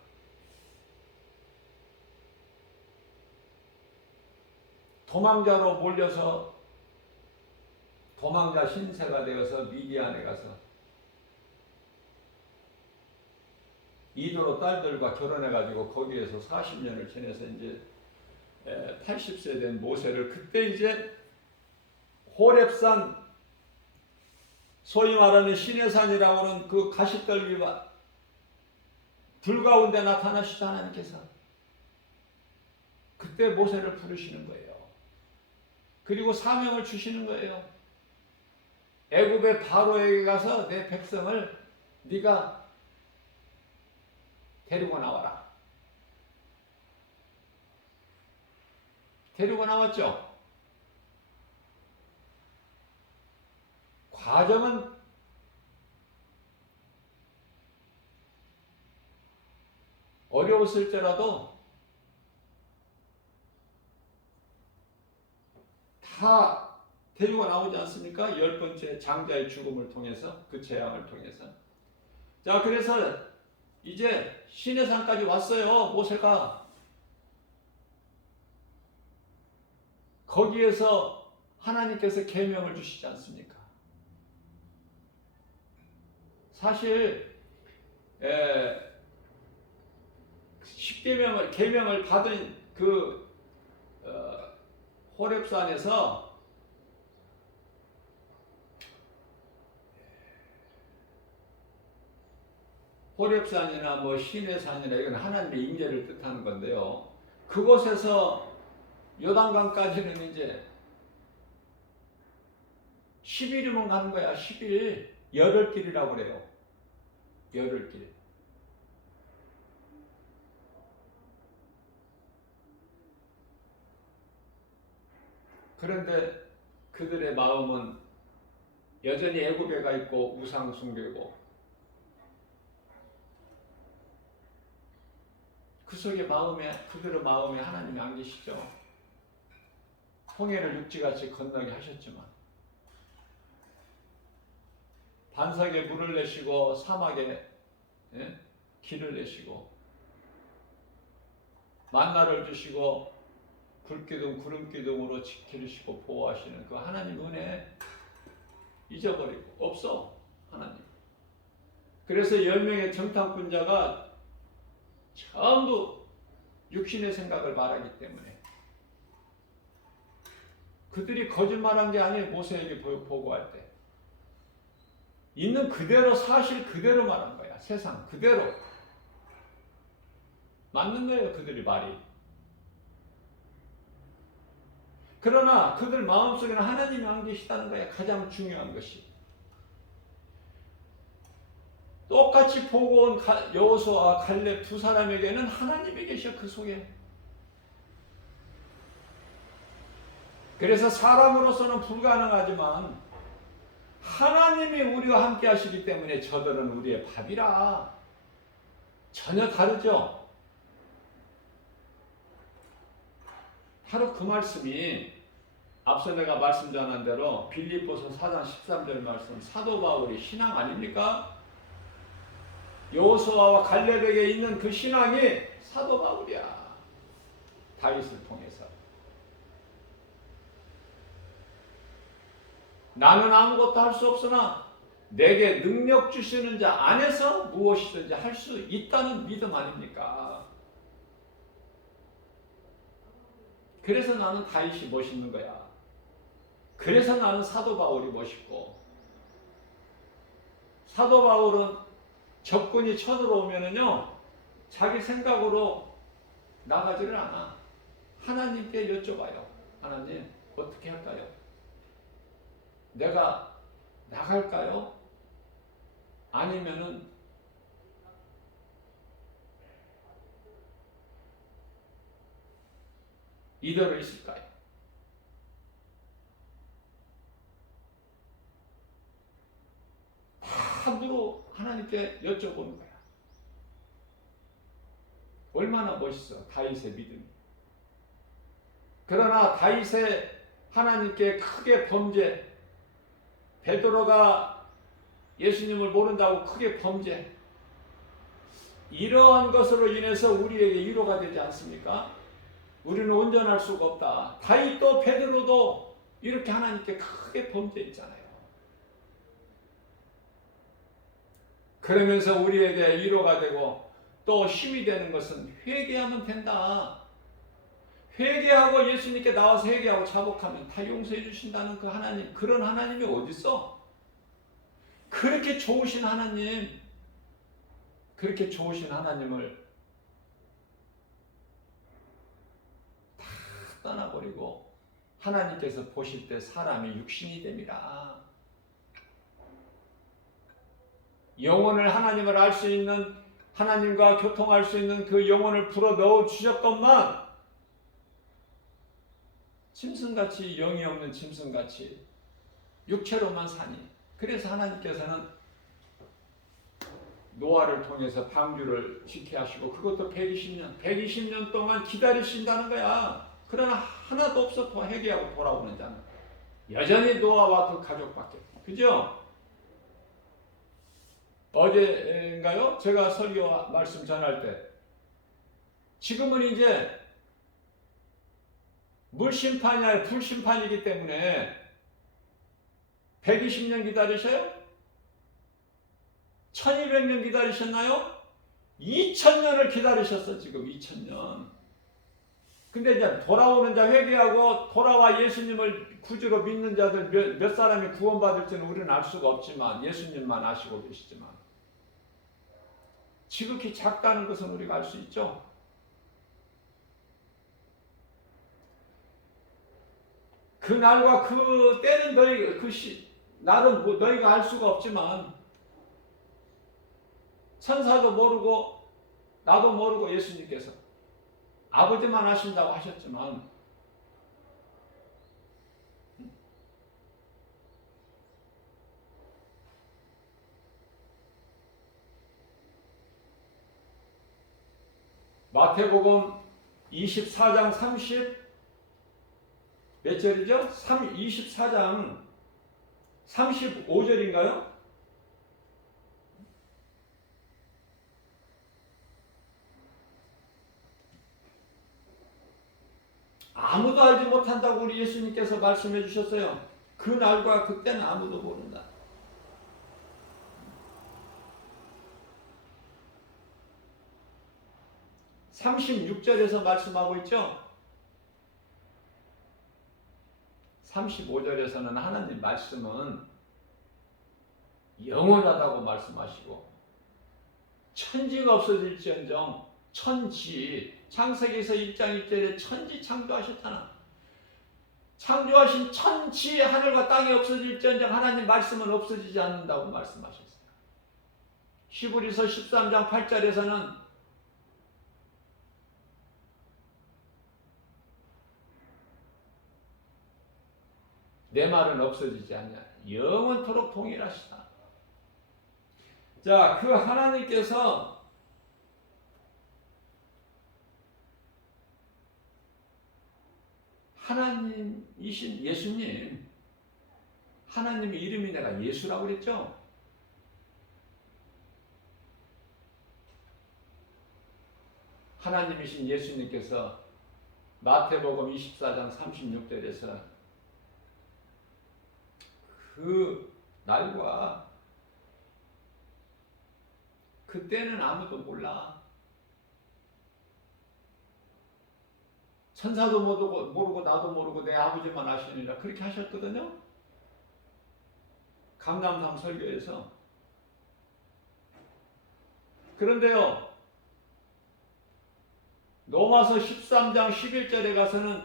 도망자로 몰려서 도망자 신세가 되어서 미디안에 가서 이도로 딸들과 결혼해가지고 거기에서 40년을 지내서 이제 80세 된 모세를 그때 이제 호렙산 소위 말하는 시내산이라고 하는 그 가시떨기와 불 가운데 나타나시던 하나님께서 그때 모세를 부르시는 거예요. 그리고 사명을 주시는 거예요. 애굽의 바로에게 가서 내 백성을 네가 데리고 나와라. 데리고 나왔죠. 과정은 어려웠을지라도 다 데리고 나오지 않습니까? 10번째 장자의 죽음을 통해서, 그 재앙을 통해서. 자, 그래서 이제 시내산까지 왔어요. 모세가. 거기에서 하나님께서 계명을 주시지 않습니까? 사실 계명을 받은 그 호렙산에서 호렙산이나 뭐 시내산이나 이건 하나님의 임재를 뜻하는 건데요. 그곳에서 요단강까지는 이제 10일이면 가는 거야. 10일. 열흘길이라고 그래요. 열흘길. 그런데 그들의 마음은 여전히 애굽에 가 있고 우상 숭배고 그 속에 그들의 마음에 하나님이 안 계시죠. 홍해를 육지같이 건너게 하셨지만 반석에 물을 내시고 사막에 길을 내시고 만나를 주시고 불기둥 구름기둥으로 지키시고 보호하시는 그 하나님 은혜 잊어버리고 없어 하나님. 그래서 10명의 정탐꾼자가 전부 육신의 생각을 말하기 때문에 그들이 거짓말한 게 아니에요. 모세에게 보고할 때 있는 그대로 사실 그대로 말한 거야. 세상 그대로 맞는 거예요. 그들이 말이. 그러나 그들 마음속에는 하나님이 안 계시다는 거야. 가장 중요한 것이. 똑같이 보고 온 여호수아와 갈렙 두 사람에게는 하나님이 계셔. 그 속에. 그래서 사람으로서는 불가능하지만 하나님이 우리와 함께 하시기 때문에 저들은 우리의 밥이라. 전혀 다르죠. 바로 그 말씀이 앞서 내가 말씀 전한 대로 빌립보서 4장 13절 말씀, 사도 바울이 신앙 아닙니까? 여호수아와 갈렙에게 있는 그 신앙이 사도 바울이야. 다윗을 통해서. 나는 아무것도 할 수 없으나 내게 능력 주시는 자 안에서 무엇이든지 할 수 있다는 믿음 아닙니까? 그래서 나는 다윗이 멋있는 거야. 그래서 나는 사도 바울이 멋있고, 사도 바울은 적군이 쳐들어오면은요, 자기 생각으로 나가지를 않아. 하나님께 여쭤봐요. 하나님, 어떻게 할까요? 내가 나갈까요? 아니면은 이대로 있을까요? 함부로 하나님께 여쭤보는 거야. 얼마나 멋있어, 다윗의 믿음이. 그러나 다윗의 하나님께 크게 범죄, 베드로가 예수님을 모른다고 크게 범죄, 이러한 것으로 인해서 우리에게 위로가 되지 않습니까? 우리는 온전할 수가 없다. 다윗도 베드로도 이렇게 하나님께 크게 범죄했잖아요. 그러면서 우리에게 위로가 되고 또 힘이 되는 것은 회개하면 된다. 회개하고 예수님께 나와서 회개하고 자복하면 다 용서해 주신다는 그 하나님, 그런 하나님이 어디 있어? 그렇게 좋으신 하나님, 그렇게 좋으신 하나님을 다 떠나버리고 하나님께서 보실 때 사람이 육신이 됩니다. 영혼을 하나님을 알 수 있는, 하나님과 교통할 수 있는 그 영혼을 불어 넣어 주셨건만 짐승같이, 영이 없는 짐승같이 육체로만 사니. 그래서 하나님께서는 노아를 통해서 방주를 짓게 하시고 그것도 120년 동안 기다리신다는 거야. 그러나 하나도 없어. 회개하고 돌아오는 자는 여전히 노아와 그 가족밖에. 그죠? 어제인가요? 제가 설교 말씀 전할 때 지금은 이제 물심판이 아니라 불심판이기 때문에 120년 기다리셔요? 1200년 기다리셨나요? 2000년을 기다리셨어. 지금 2000년. 근데 이제 돌아오는 자, 회개하고 돌아와 예수님을 구주로 믿는 자들 몇 사람이 구원받을지는 우리는 알 수가 없지만 예수님만 아시고 계시지만 지극히 작다는 것은 우리가 알 수 있죠. 그 날과 그 때는 나는 너희가 알 수가 없지만 천사도 모르고 나도 모르고 예수님께서 아버지만 하신다고 하셨지만 마태복음 24장 30 몇 절이죠? 24장 35절인가요? 아무도 알지 못한다고 우리 예수님께서 말씀해 주셨어요. 그 날과 그때는 아무도 모른다. (36절에서) 말씀하고 있죠. 35절에서는 하나님 말씀은 영원하다고 말씀하시고 천지가 없어질지언정 천지 창세기에서 1장 1절에 천지 창조하셨잖아. 창조하신 천지 하늘과 땅이 없어질지언정 하나님 말씀은 없어지지 않는다고 말씀하셨어요. 히브리서 13장 8절에서는 내 말은 없어지지 않냐. 영원토록 동일하시다. 자, 그 하나님께서 하나님이신 예수님, 하나님의 이름이 내가 예수라고 그랬죠? 하나님이신 예수님께서 마태복음 24장 36절에서 그 날과 그때는 아무도 몰라. 천사도 모르고 나도 모르고 내 아버지만 아시느니라 그렇게 하셨거든요. 감람산 설교에서. 그런데요, 로마서 13장 11절에 가서는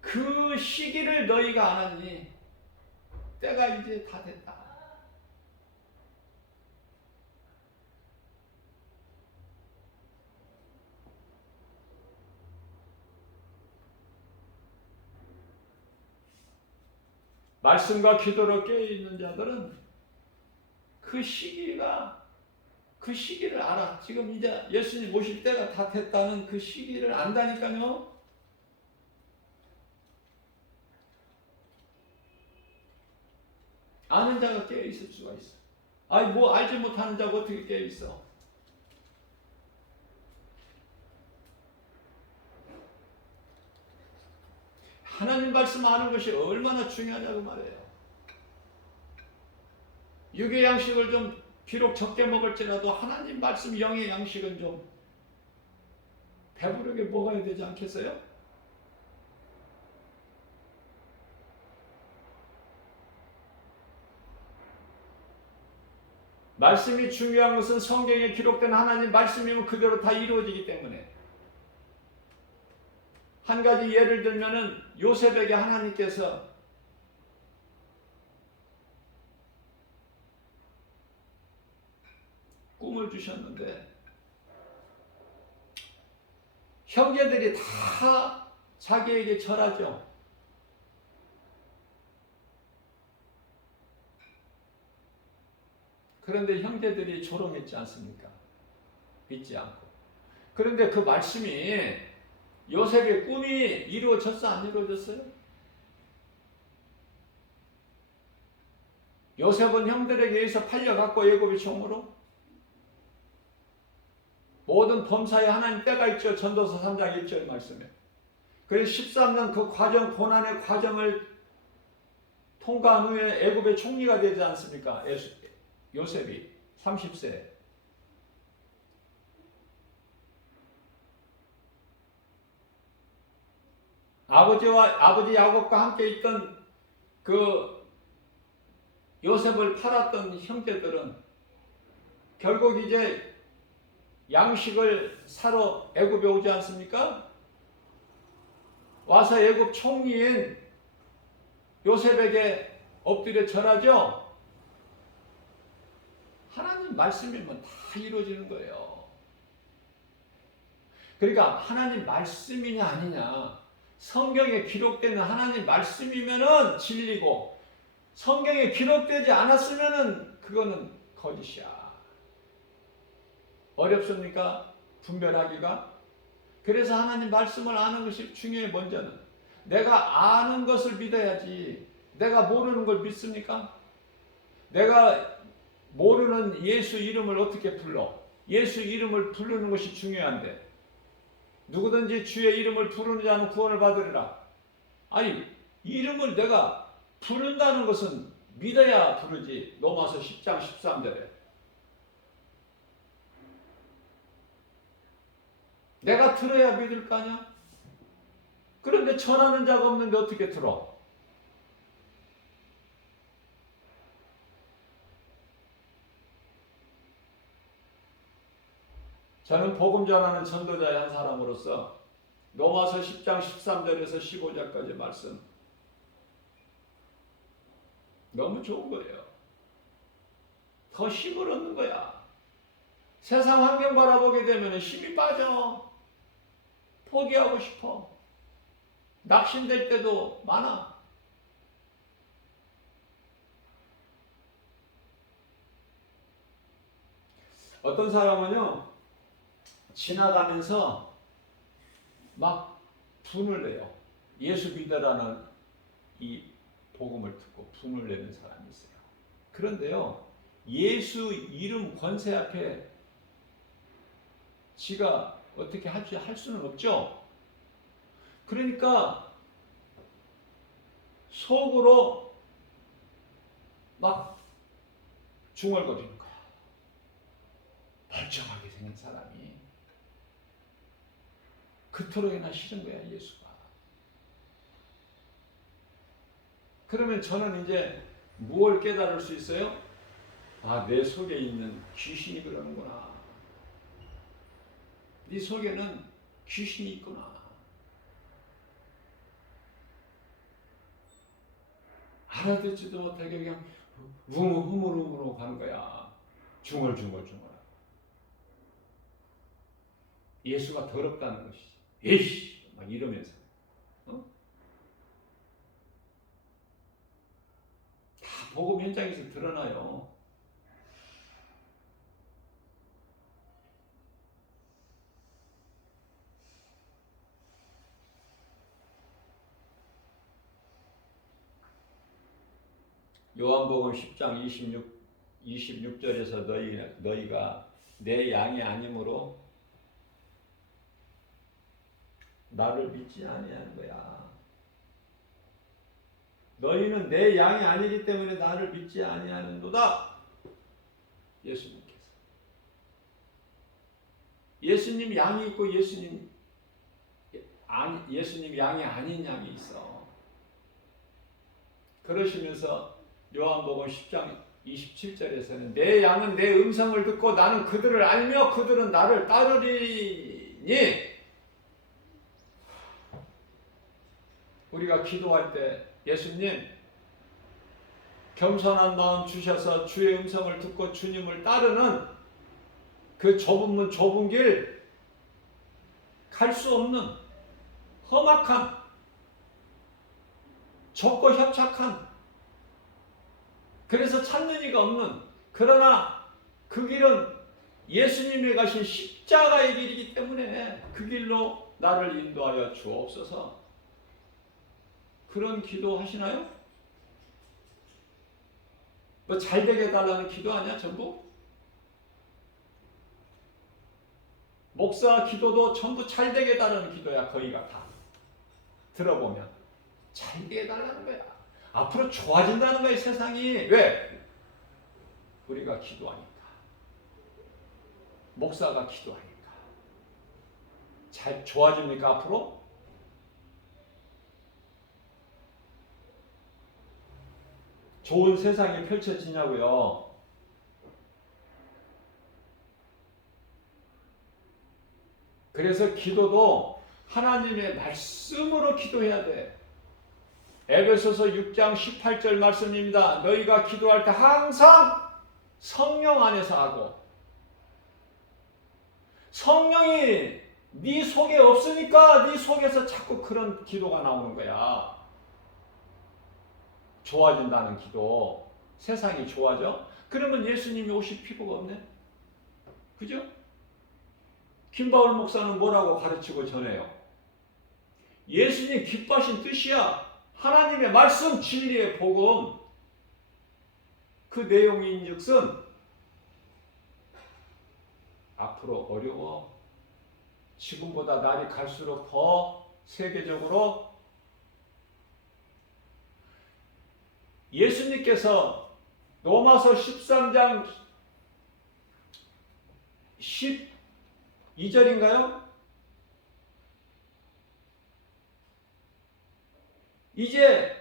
그 시기를 너희가 아느니 때가 이제 다 됐다. 말씀과 기도로 깨어있는 자들은 그 시기를 알아. 지금 이제 예수님 오실 때가 다 됐다는 그 시기를 안다니까요. 아는 자가 깨어있을 수가 있어. 아니 뭐 알지 못하는 자가 어떻게 깨어있어. 하나님 말씀 아는 것이 얼마나 중요하냐고 말해요. 육의 양식을 좀 비록 적게 먹을지라도 하나님 말씀 영의 양식은 좀 배부르게 먹어야 되지 않겠어요? 말씀이 중요한 것은 성경에 기록된 하나님 말씀이면 그대로 다 이루어지기 때문에. 한 가지 예를 들면은 요셉에게 하나님께서 꿈을 주셨는데 형제들이 다 자기에게 절하죠. 그런데 형제들이 조롱했지 않습니까? 믿지 않고. 그런데 그 말씀이 요셉의 꿈이 이루어졌어 안 이루어졌어요? 요셉은 형들에게 의해서 팔려갔고 애굽의 종으로 모든 범사에 하나님 때가 있죠. 전도서 3장 1절 말씀에. 그래서 13년 그 과정, 고난의 과정을 통과한 후에 애굽의 총리가 되지 않습니까? 요셉이 30세. 아버지 야곱과 함께 있던 그 요셉을 팔았던 형제들은 결국 이제 양식을 사러 애굽에 오지 않습니까? 와서 애굽 총리인 요셉에게 엎드려 절하죠. 하나님 말씀이면 다 이루어지는 거예요. 그러니까 하나님 말씀이냐 아니냐, 성경에 기록되는 하나님 말씀이면은 진리고 성경에 기록되지 않았으면은 그거는 거짓이야. 어렵습니까? 분별하기가? 그래서 하나님 말씀을 아는 것이 중요해. 먼저는 내가 아는 것을 믿어야지. 내가 모르는 걸 믿습니까? 내가 모르는 예수 이름을 어떻게 불러? 예수 이름을 부르는 것이 중요한데, 누구든지 주의 이름을 부르는 자는 구원을 받으리라. 아니, 이름을 내가 부른다는 것은 믿어야 부르지. 로마서 10장 13절에 내가 들어야 믿을 거 아니야? 그런데 전하는 자가 없는데 어떻게 들어? 저는 복음 전하는 전도자의 한 사람으로서 로마서 10장 13절에서 15절까지 말씀 너무 좋은 거예요. 더 힘을 얻는 거야. 세상 환경 바라보게 되면 힘이 빠져. 포기하고 싶어. 낙심될 때도 많아. 어떤 사람은요, 지나가면서 막 분을 내요. 예수 믿으라는 이 복음을 듣고 분을 내는 사람이 있어요. 그런데요, 예수 이름 권세 앞에 지가 어떻게 할 수는 없죠. 그러니까 속으로 막 중얼거리는 거야. 멀쩡하게 생긴 사람이 그토록이나 싫은 거야, 예수가. 그러면 저는 이제 무엇을 깨달을 수 있어요? 아, 내 속에 있는 귀신이 그러는구나. 네 속에는 귀신이 있구나. 알아듣지도 못하게 그냥 흐물흐물흐물하고 가는 거야. 중얼중얼. 예수가 더럽다는 것이지. 에이씨! 막 이러면서. 다 복음 현장에서 드러나요. 요한복음 10장 26절에서 너희가 내 양이 아니므로 나를 믿지 아니하는 거야. 너희는 내 양이 아니기 때문에 나를 믿지 아니하는도다. 예수님께서. 예수님 양이 있고 예수님 양이 아닌 양이 있어. 그러시면서 요한복음 10장 27절에서는 내 양은 내 음성을 듣고 나는 그들을 알며 그들은 나를 따르리니. 우리가 기도할 때 예수님 겸손한 마음 주셔서 주의 음성을 듣고 주님을 따르는 그 좁은 문 좁은 길 갈 수 없는 험악한 좁고 협착한 그래서 찾는 이가 없는 그러나 그 길은 예수님이 가신 십자가의 길이기 때문에 그 길로 나를 인도하여 주옵소서. 그런 기도 하시나요? 뭐 잘 되게 해달라는 기도 아니야 전부? 목사 기도도 전부 잘 되게 해달라는 기도야. 거의가 다 들어보면 잘 되게 해달라는 거야. 앞으로 좋아진다는 거야 세상이. 왜? 우리가 기도하니까, 목사가 기도하니까. 잘 좋아집니까 앞으로? 좋은 세상이 펼쳐지냐고요. 그래서 기도도 하나님의 말씀으로 기도해야 돼. 에베소서 6장 18절 말씀입니다. 너희가 기도할 때 항상 성령 안에서 하고, 성령이 네 속에 없으니까 네 속에서 자꾸 그런 기도가 나오는 거야. 좋아진다는 기도. 세상이 좋아져? 그러면 예수님이 오실 필요가 없네. 그죠? 김바울 목사는 뭐라고 가르치고 전해요? 예수님 기뻐하신 뜻이야. 하나님의 말씀, 진리의 복음. 그 내용인즉슨 앞으로 어려워. 지금보다 날이 갈수록 더 세계적으로 예수님께서 로마서 13장 12절인가요? 이제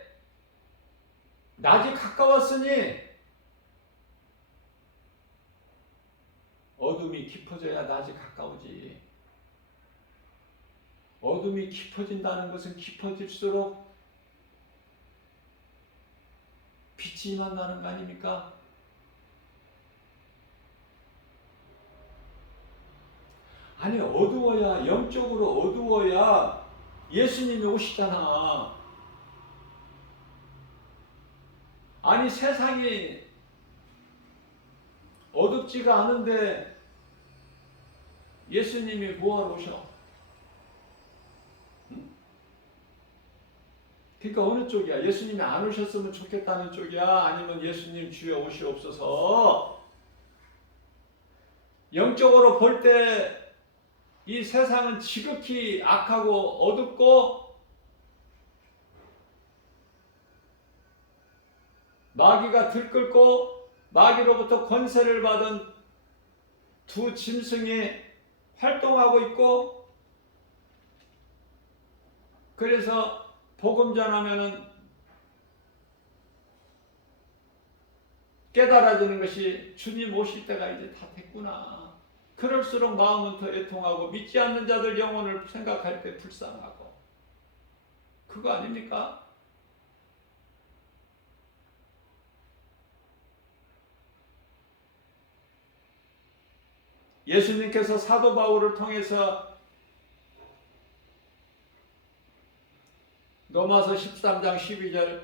낮이 가까웠으니 어둠이 깊어져야 낮이 가까우지. 어둠이 깊어진다는 것은 깊어질수록 빛이 만나는 거 아닙니까? 아니 어두워야, 영적으로 어두워야 예수님이 오시잖아. 아니 세상이 어둡지가 않은데 예수님이 뭐하러 오셔? 응? 그러니까 어느 쪽이야? 예수님이 안 오셨으면 좋겠다는 쪽이야? 아니면 예수님 주여 오시옵소서? 영적으로 볼 때 이 세상은 지극히 악하고 어둡고 마귀가 들끓고 마귀로부터 권세를 받은 두 짐승이 활동하고 있고, 그래서 복음 전하면은 깨달아지는 것이 주님 오실 때가 이제 다 됐구나. 그럴수록 마음은 더 애통하고 믿지 않는 자들 영혼을 생각할 때 불쌍하고, 그거 아닙니까? 예수님께서 사도 바울을 통해서 로마서 13장 12절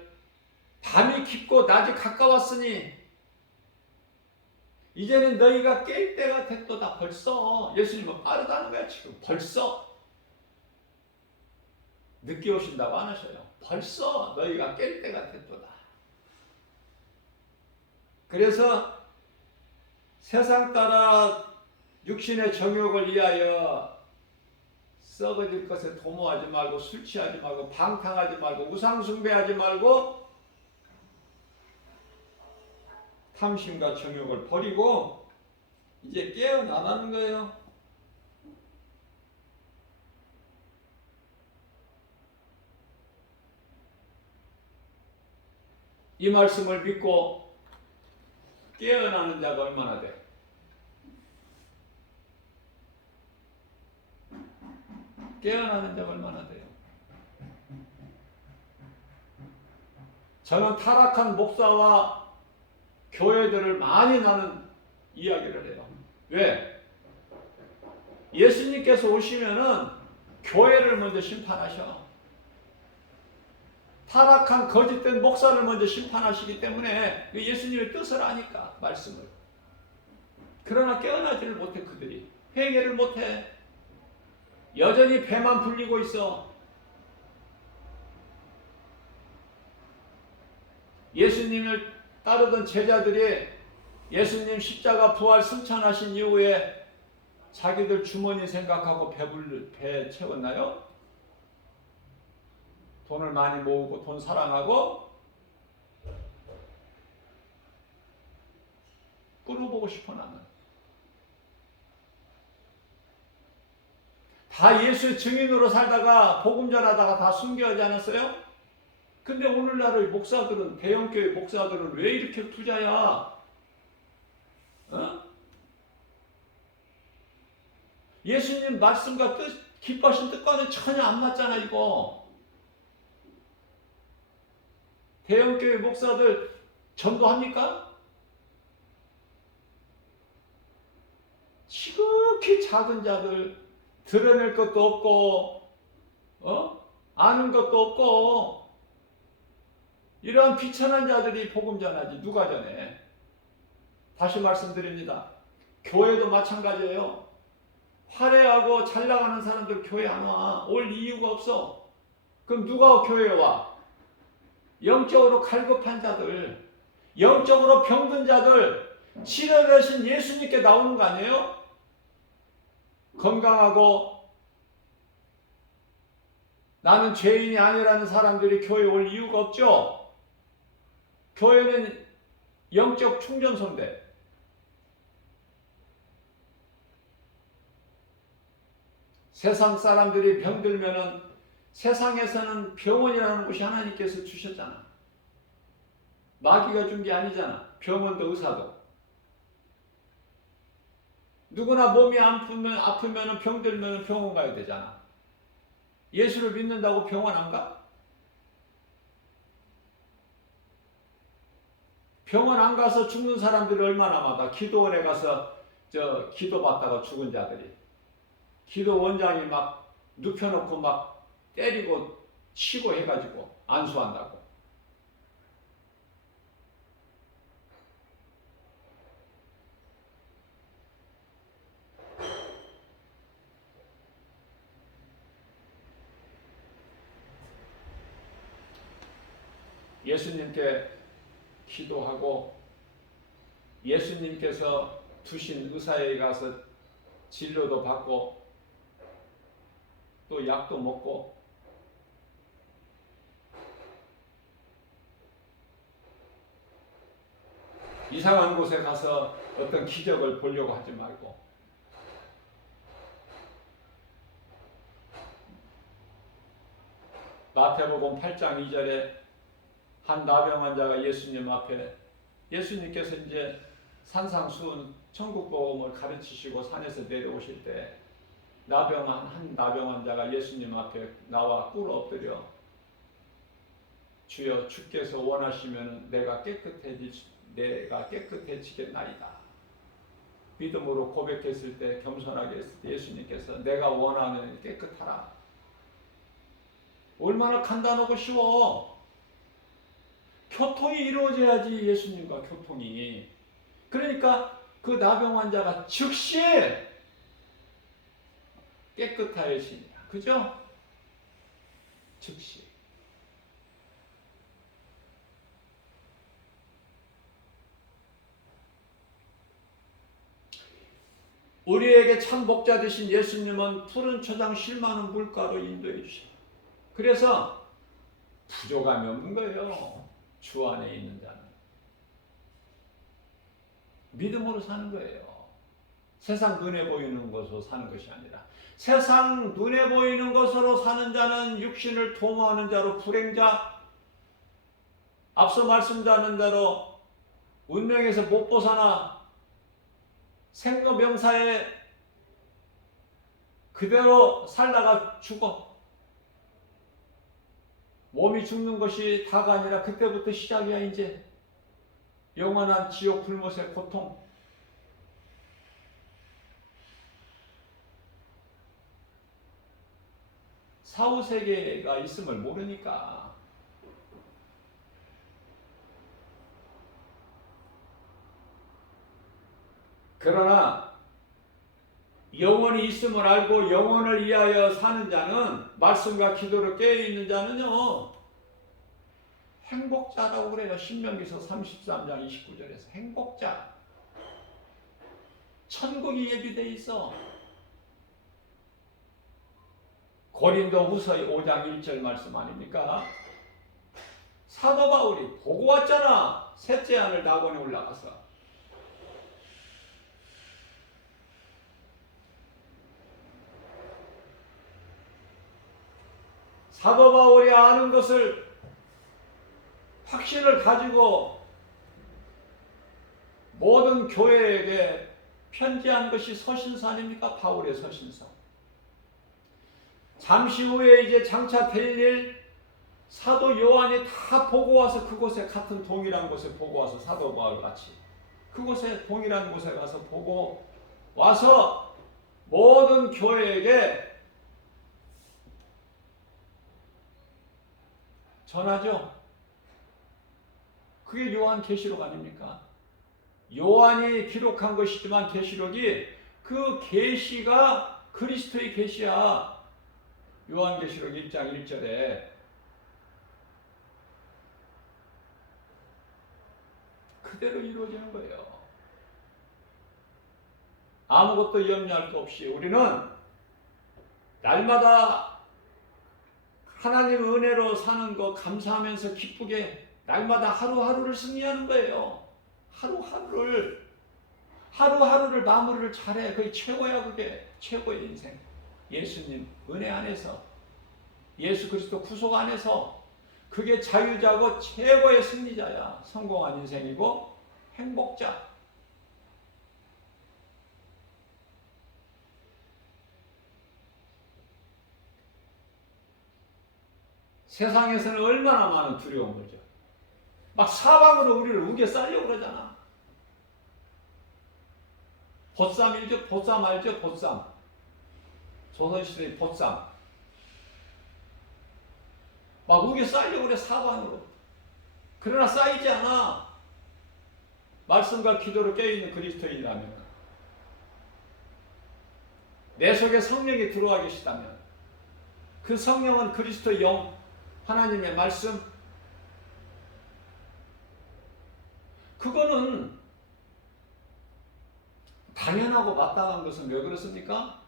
밤이 깊고 낮이 가까웠으니 이제는 너희가 깰 때가 됐도다. 벌써 예수님은 빠르다는 거야. 지금 벌써 늦게 오신다고 안 하셔요. 벌써 너희가 깰 때가 됐도다. 그래서 세상 따라 육신의 정욕을 위하여 썩어질 것에 도모하지 말고, 술 취하지 말고, 방탕하지 말고, 우상숭배하지 말고, 탐심과 정욕을 버리고 이제 깨어나라는 거예요. 이 말씀을 믿고 깨어나는 자가 얼마나 돼? 깨어나는 자가 얼마나 돼요? 저는 타락한 목사와 교회들을 많이 나는 이야기를 해요. 왜? 예수님께서 오시면은 교회를 먼저 심판하셔. 타락한 거짓된 목사를 먼저 심판하시기 때문에 예수님의 뜻을 아니까, 말씀을. 그러나 깨어나지를 못해. 그들이 회개를 못해. 여전히 배만 불리고 있어. 예수님을 따르던 제자들이 예수님 십자가 부활 승천하신 이후에 자기들 주머니 생각하고 배 채웠나요? 돈을 많이 모으고 돈 사랑하고 끌어보고 싶어. 나는 다 예수의 증인으로 살다가 복음 전하다가 다 순교하지 않았어요? 근데 오늘날의 목사들은, 대형교회 목사들은 왜 이렇게 부자야? 어? 예수님 말씀과 기뻐하신 뜻과는 전혀 안 맞잖아 이거. 대형교회 목사들 전도합니까? 지극히 작은 자들, 드러낼 것도 없고 아는 것도 없고, 이러한 비천한 자들이 복음 전하지 누가 전해? 다시 말씀드립니다. 교회도 마찬가지예요. 화려하고 잘 나가는 사람들 교회 안 와. 올 이유가 없어. 그럼 누가 교회에 와? 영적으로 갈급한 자들, 영적으로 병든 자들, 치료되신 예수님께 나오는 거 아니에요? 건강하고 나는 죄인이 아니라는 사람들이 교회에 올 이유가 없죠. 교회는 영적 충전소인데. 세상 사람들이 병들면은 세상에서는 병원이라는 곳이 하나님께서 주셨잖아. 마귀가 준 게 아니잖아. 병원도 의사도. 누구나 몸이 아프면 병들면 병원 가야 되잖아. 예수를 믿는다고 병원 안 가? 병원 안 가서 죽는 사람들이 얼마나 많아. 기도원에 가서 기도 받다가 죽은 자들이. 기도 원장이 막 눕혀놓고 막 때리고 치고 해가지고 안수한다고. 예수님께 기도하고 예수님께서 두신 의사에 가서 진료도 받고 또 약도 먹고 이상한 곳에 가서 어떤 기적을 보려고 하지 말고 마태복음 8장 2절에 한 나병 환자가 예수님 앞에 예수님께서 이제 산상수훈 천국복음을 가르치시고 산에서 내려오실 때 한 나병 환자가 예수님 앞에 나와 꿇어 엎드려 주여 주께서 원하시면 내가 깨끗해지겠나이다. 믿음으로 고백했을 때 겸손하게 했을 때 예수님께서 내가 원하는 깨끗하라. 얼마나 간단하고 쉬워. 교통이 이루어져야지 예수님과 교통이. 그러니까 그 나병 환자가 즉시 깨끗하여집니다. 그죠? 즉시. 우리에게 참 목자 되신 예수님은 푸른 초장 쉴 많은 물가로 인도해 주셔요. 그래서 부족함이 없는 거예요. 주 안에 있는 자는. 믿음으로 사는 거예요. 세상 눈에 보이는 것으로 사는 것이 아니라. 세상 눈에 보이는 것으로 사는 자는 육신을 도모하는 자로 불행자, 앞서 말씀드린 대로 운명에서 못 벗어나 생로병사에 그대로 살다가 죽어. 몸이 죽는 것이 다가 아니라 그때부터 시작이야. 이제 영원한 지옥 불못의 고통. 사후세계가 있음을 모르니까. 그러나 영원이 있음을 알고 영원을 위하여 사는 자는, 말씀과 기도로 깨어있는 자는요, 행복자라고 그래요. 신명기서 33장 29절에서 행복자. 천국이 예비되어 있어. 고린도후서 5장 1절 말씀 아닙니까? 사도 바울이 보고 왔잖아. 셋째 하늘 낙원에 올라가서. 사도 바울이 아는 것을, 확신을 가지고 모든 교회에게 편지한 것이 서신서 아닙니까? 바울의 서신서. 잠시 후에 이제 장차 될 일 사도 요한이 다 보고 와서 그곳에, 같은 동일한 곳에 보고 와서, 사도 바울 같이 그곳에 동일한 곳에 가서 보고 와서 모든 교회에게 전하죠. 그게 요한 계시록 아닙니까? 요한이 기록한 것이지만 계시록이, 그 계시가 그리스도의 계시야. 요한계시록 1장 1절에 그대로 이루어지는 거예요. 아무것도 염려할 거 없이 우리는 날마다 하나님의 은혜로 사는 거 감사하면서 기쁘게 날마다 하루하루를 승리하는 거예요. 하루하루를 마무리를 잘해. 그게 최고야. 그게 최고의 인생. 예수님 은혜 안에서, 예수 그리스도 구속 안에서, 그게 자유자고 최고의 승리자야. 성공한 인생이고 행복자. 세상에서는 얼마나 많은 두려운 거죠. 막 사방으로 우리를 우겨 싸려고 그러잖아. 보쌈이죠. 보쌈 알죠? 보쌈. 조선시대의 보쌈. 막 우겨 싸려고 그래, 사방으로. 그러나 쌓이지 않아. 말씀과 기도로 깨어있는 그리스도인이라면, 내 속에 성령이 들어와 계시다면, 그 성령은 그리스도의 영, 하나님의 말씀, 그거는 당연하고 마땅한 것은 왜 그렇습니까?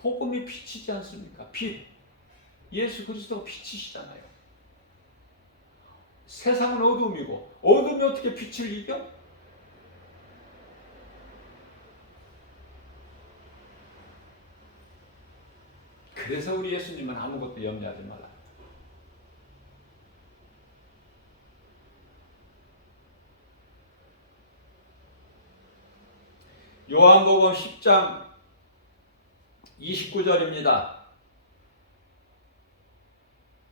복음이 빛이지 않습니까? 빛. 예수 그리스도가 빛이시잖아요. 세상은 어둠이고, 어둠이 어떻게 빛을 이겨? 그래서 우리 예수님은 아무것도 염려하지 말라. 요한복음 10장 29절입니다.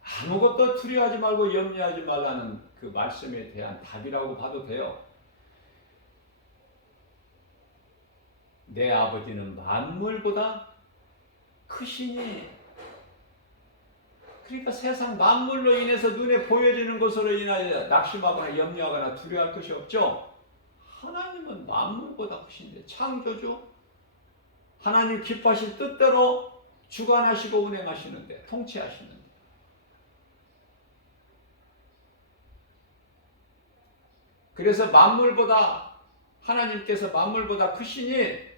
아무것도 두려워하지 말고 염려하지 말라는 그 말씀에 대한 답이라고 봐도 돼요. 내 아버지는 만물보다 크시니. 그러니까 세상 만물로 인해서 눈에 보여지는 것으로 인하여 낙심하거나 염려하거나 두려워할 것이 없죠. 하나님은 만물보다 크신데, 창조주 하나님 기뻐하신 뜻대로 주관하시고 운행하시는데, 통치하시는데, 그래서 만물보다, 하나님께서 만물보다 크시니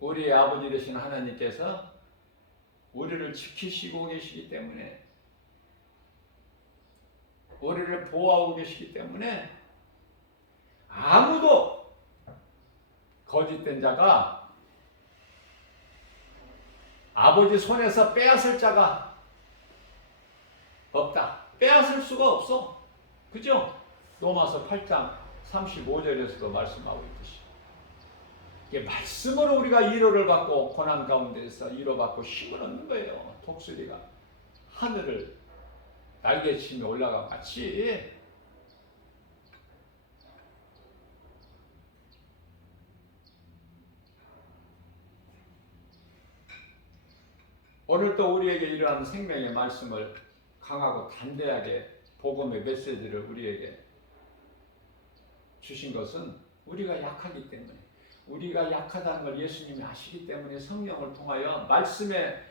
우리의 아버지 되신 하나님께서 우리를 지키시고 계시기 때문에, 우리를 보호하고 계시기 때문에 아무도 거짓된 자가 아버지 손에서 빼앗을 자가 없다. 빼앗을 수가 없어. 그죠? 로마서 8장 35절에서도 말씀하고 있듯이, 이게 말씀으로 우리가 위로를 받고 고난 가운데서 위로받고 힘을 얻는 거예요. 독수리가 하늘을 날개치며 올라가 같이. 오늘도 우리에게 이러한 생명의 말씀을 강하고 담대하게 복음의 메시지를 우리에게 주신 것은 우리가 약하기 때문에, 우리가 약하다는 걸 예수님이 아시기 때문에 성령을 통하여 말씀의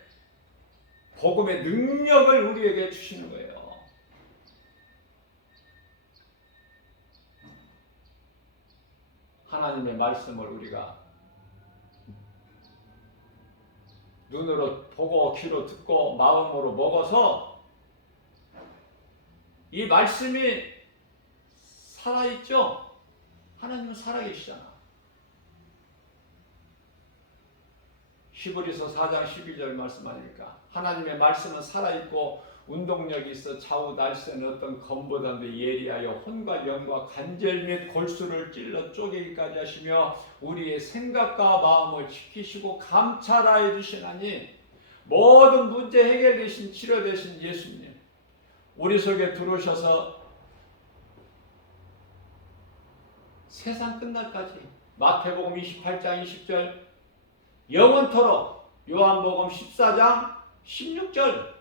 복음의 능력을 우리에게 주시는 거예요. 하나님의 말씀을 우리가 눈으로 보고 귀로 듣고 마음으로 먹어서 이 말씀이 살아있죠? 하나님은 살아계시잖아. 히브리서 4장 12절 말씀하니까 하나님의 말씀은 살아있고 운동력이 있어 좌우 날새는 어떤 검보다도 예리하여 혼과 영과 관절 및 골수를 찔러 쪼개기까지 하시며 우리의 생각과 마음을 지키시고 감찰하여 주시나니, 모든 문제 해결되신 치료되신 예수님 우리 속에 들어오셔서 세상 끝날까지, 마태복음 28장 20절, 영원토록, 요한복음 14장 16절,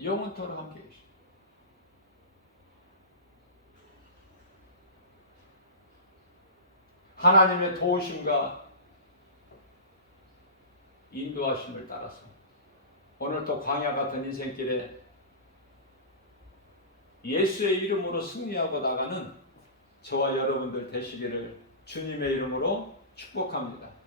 영원토록 함께 계십니다. 하나님의 도우심과 인도하심을 따라서 오늘도 광야 같은 인생길에 예수의 이름으로 승리하고 나가는 저와 여러분들 되시기를 주님의 이름으로 축복합니다.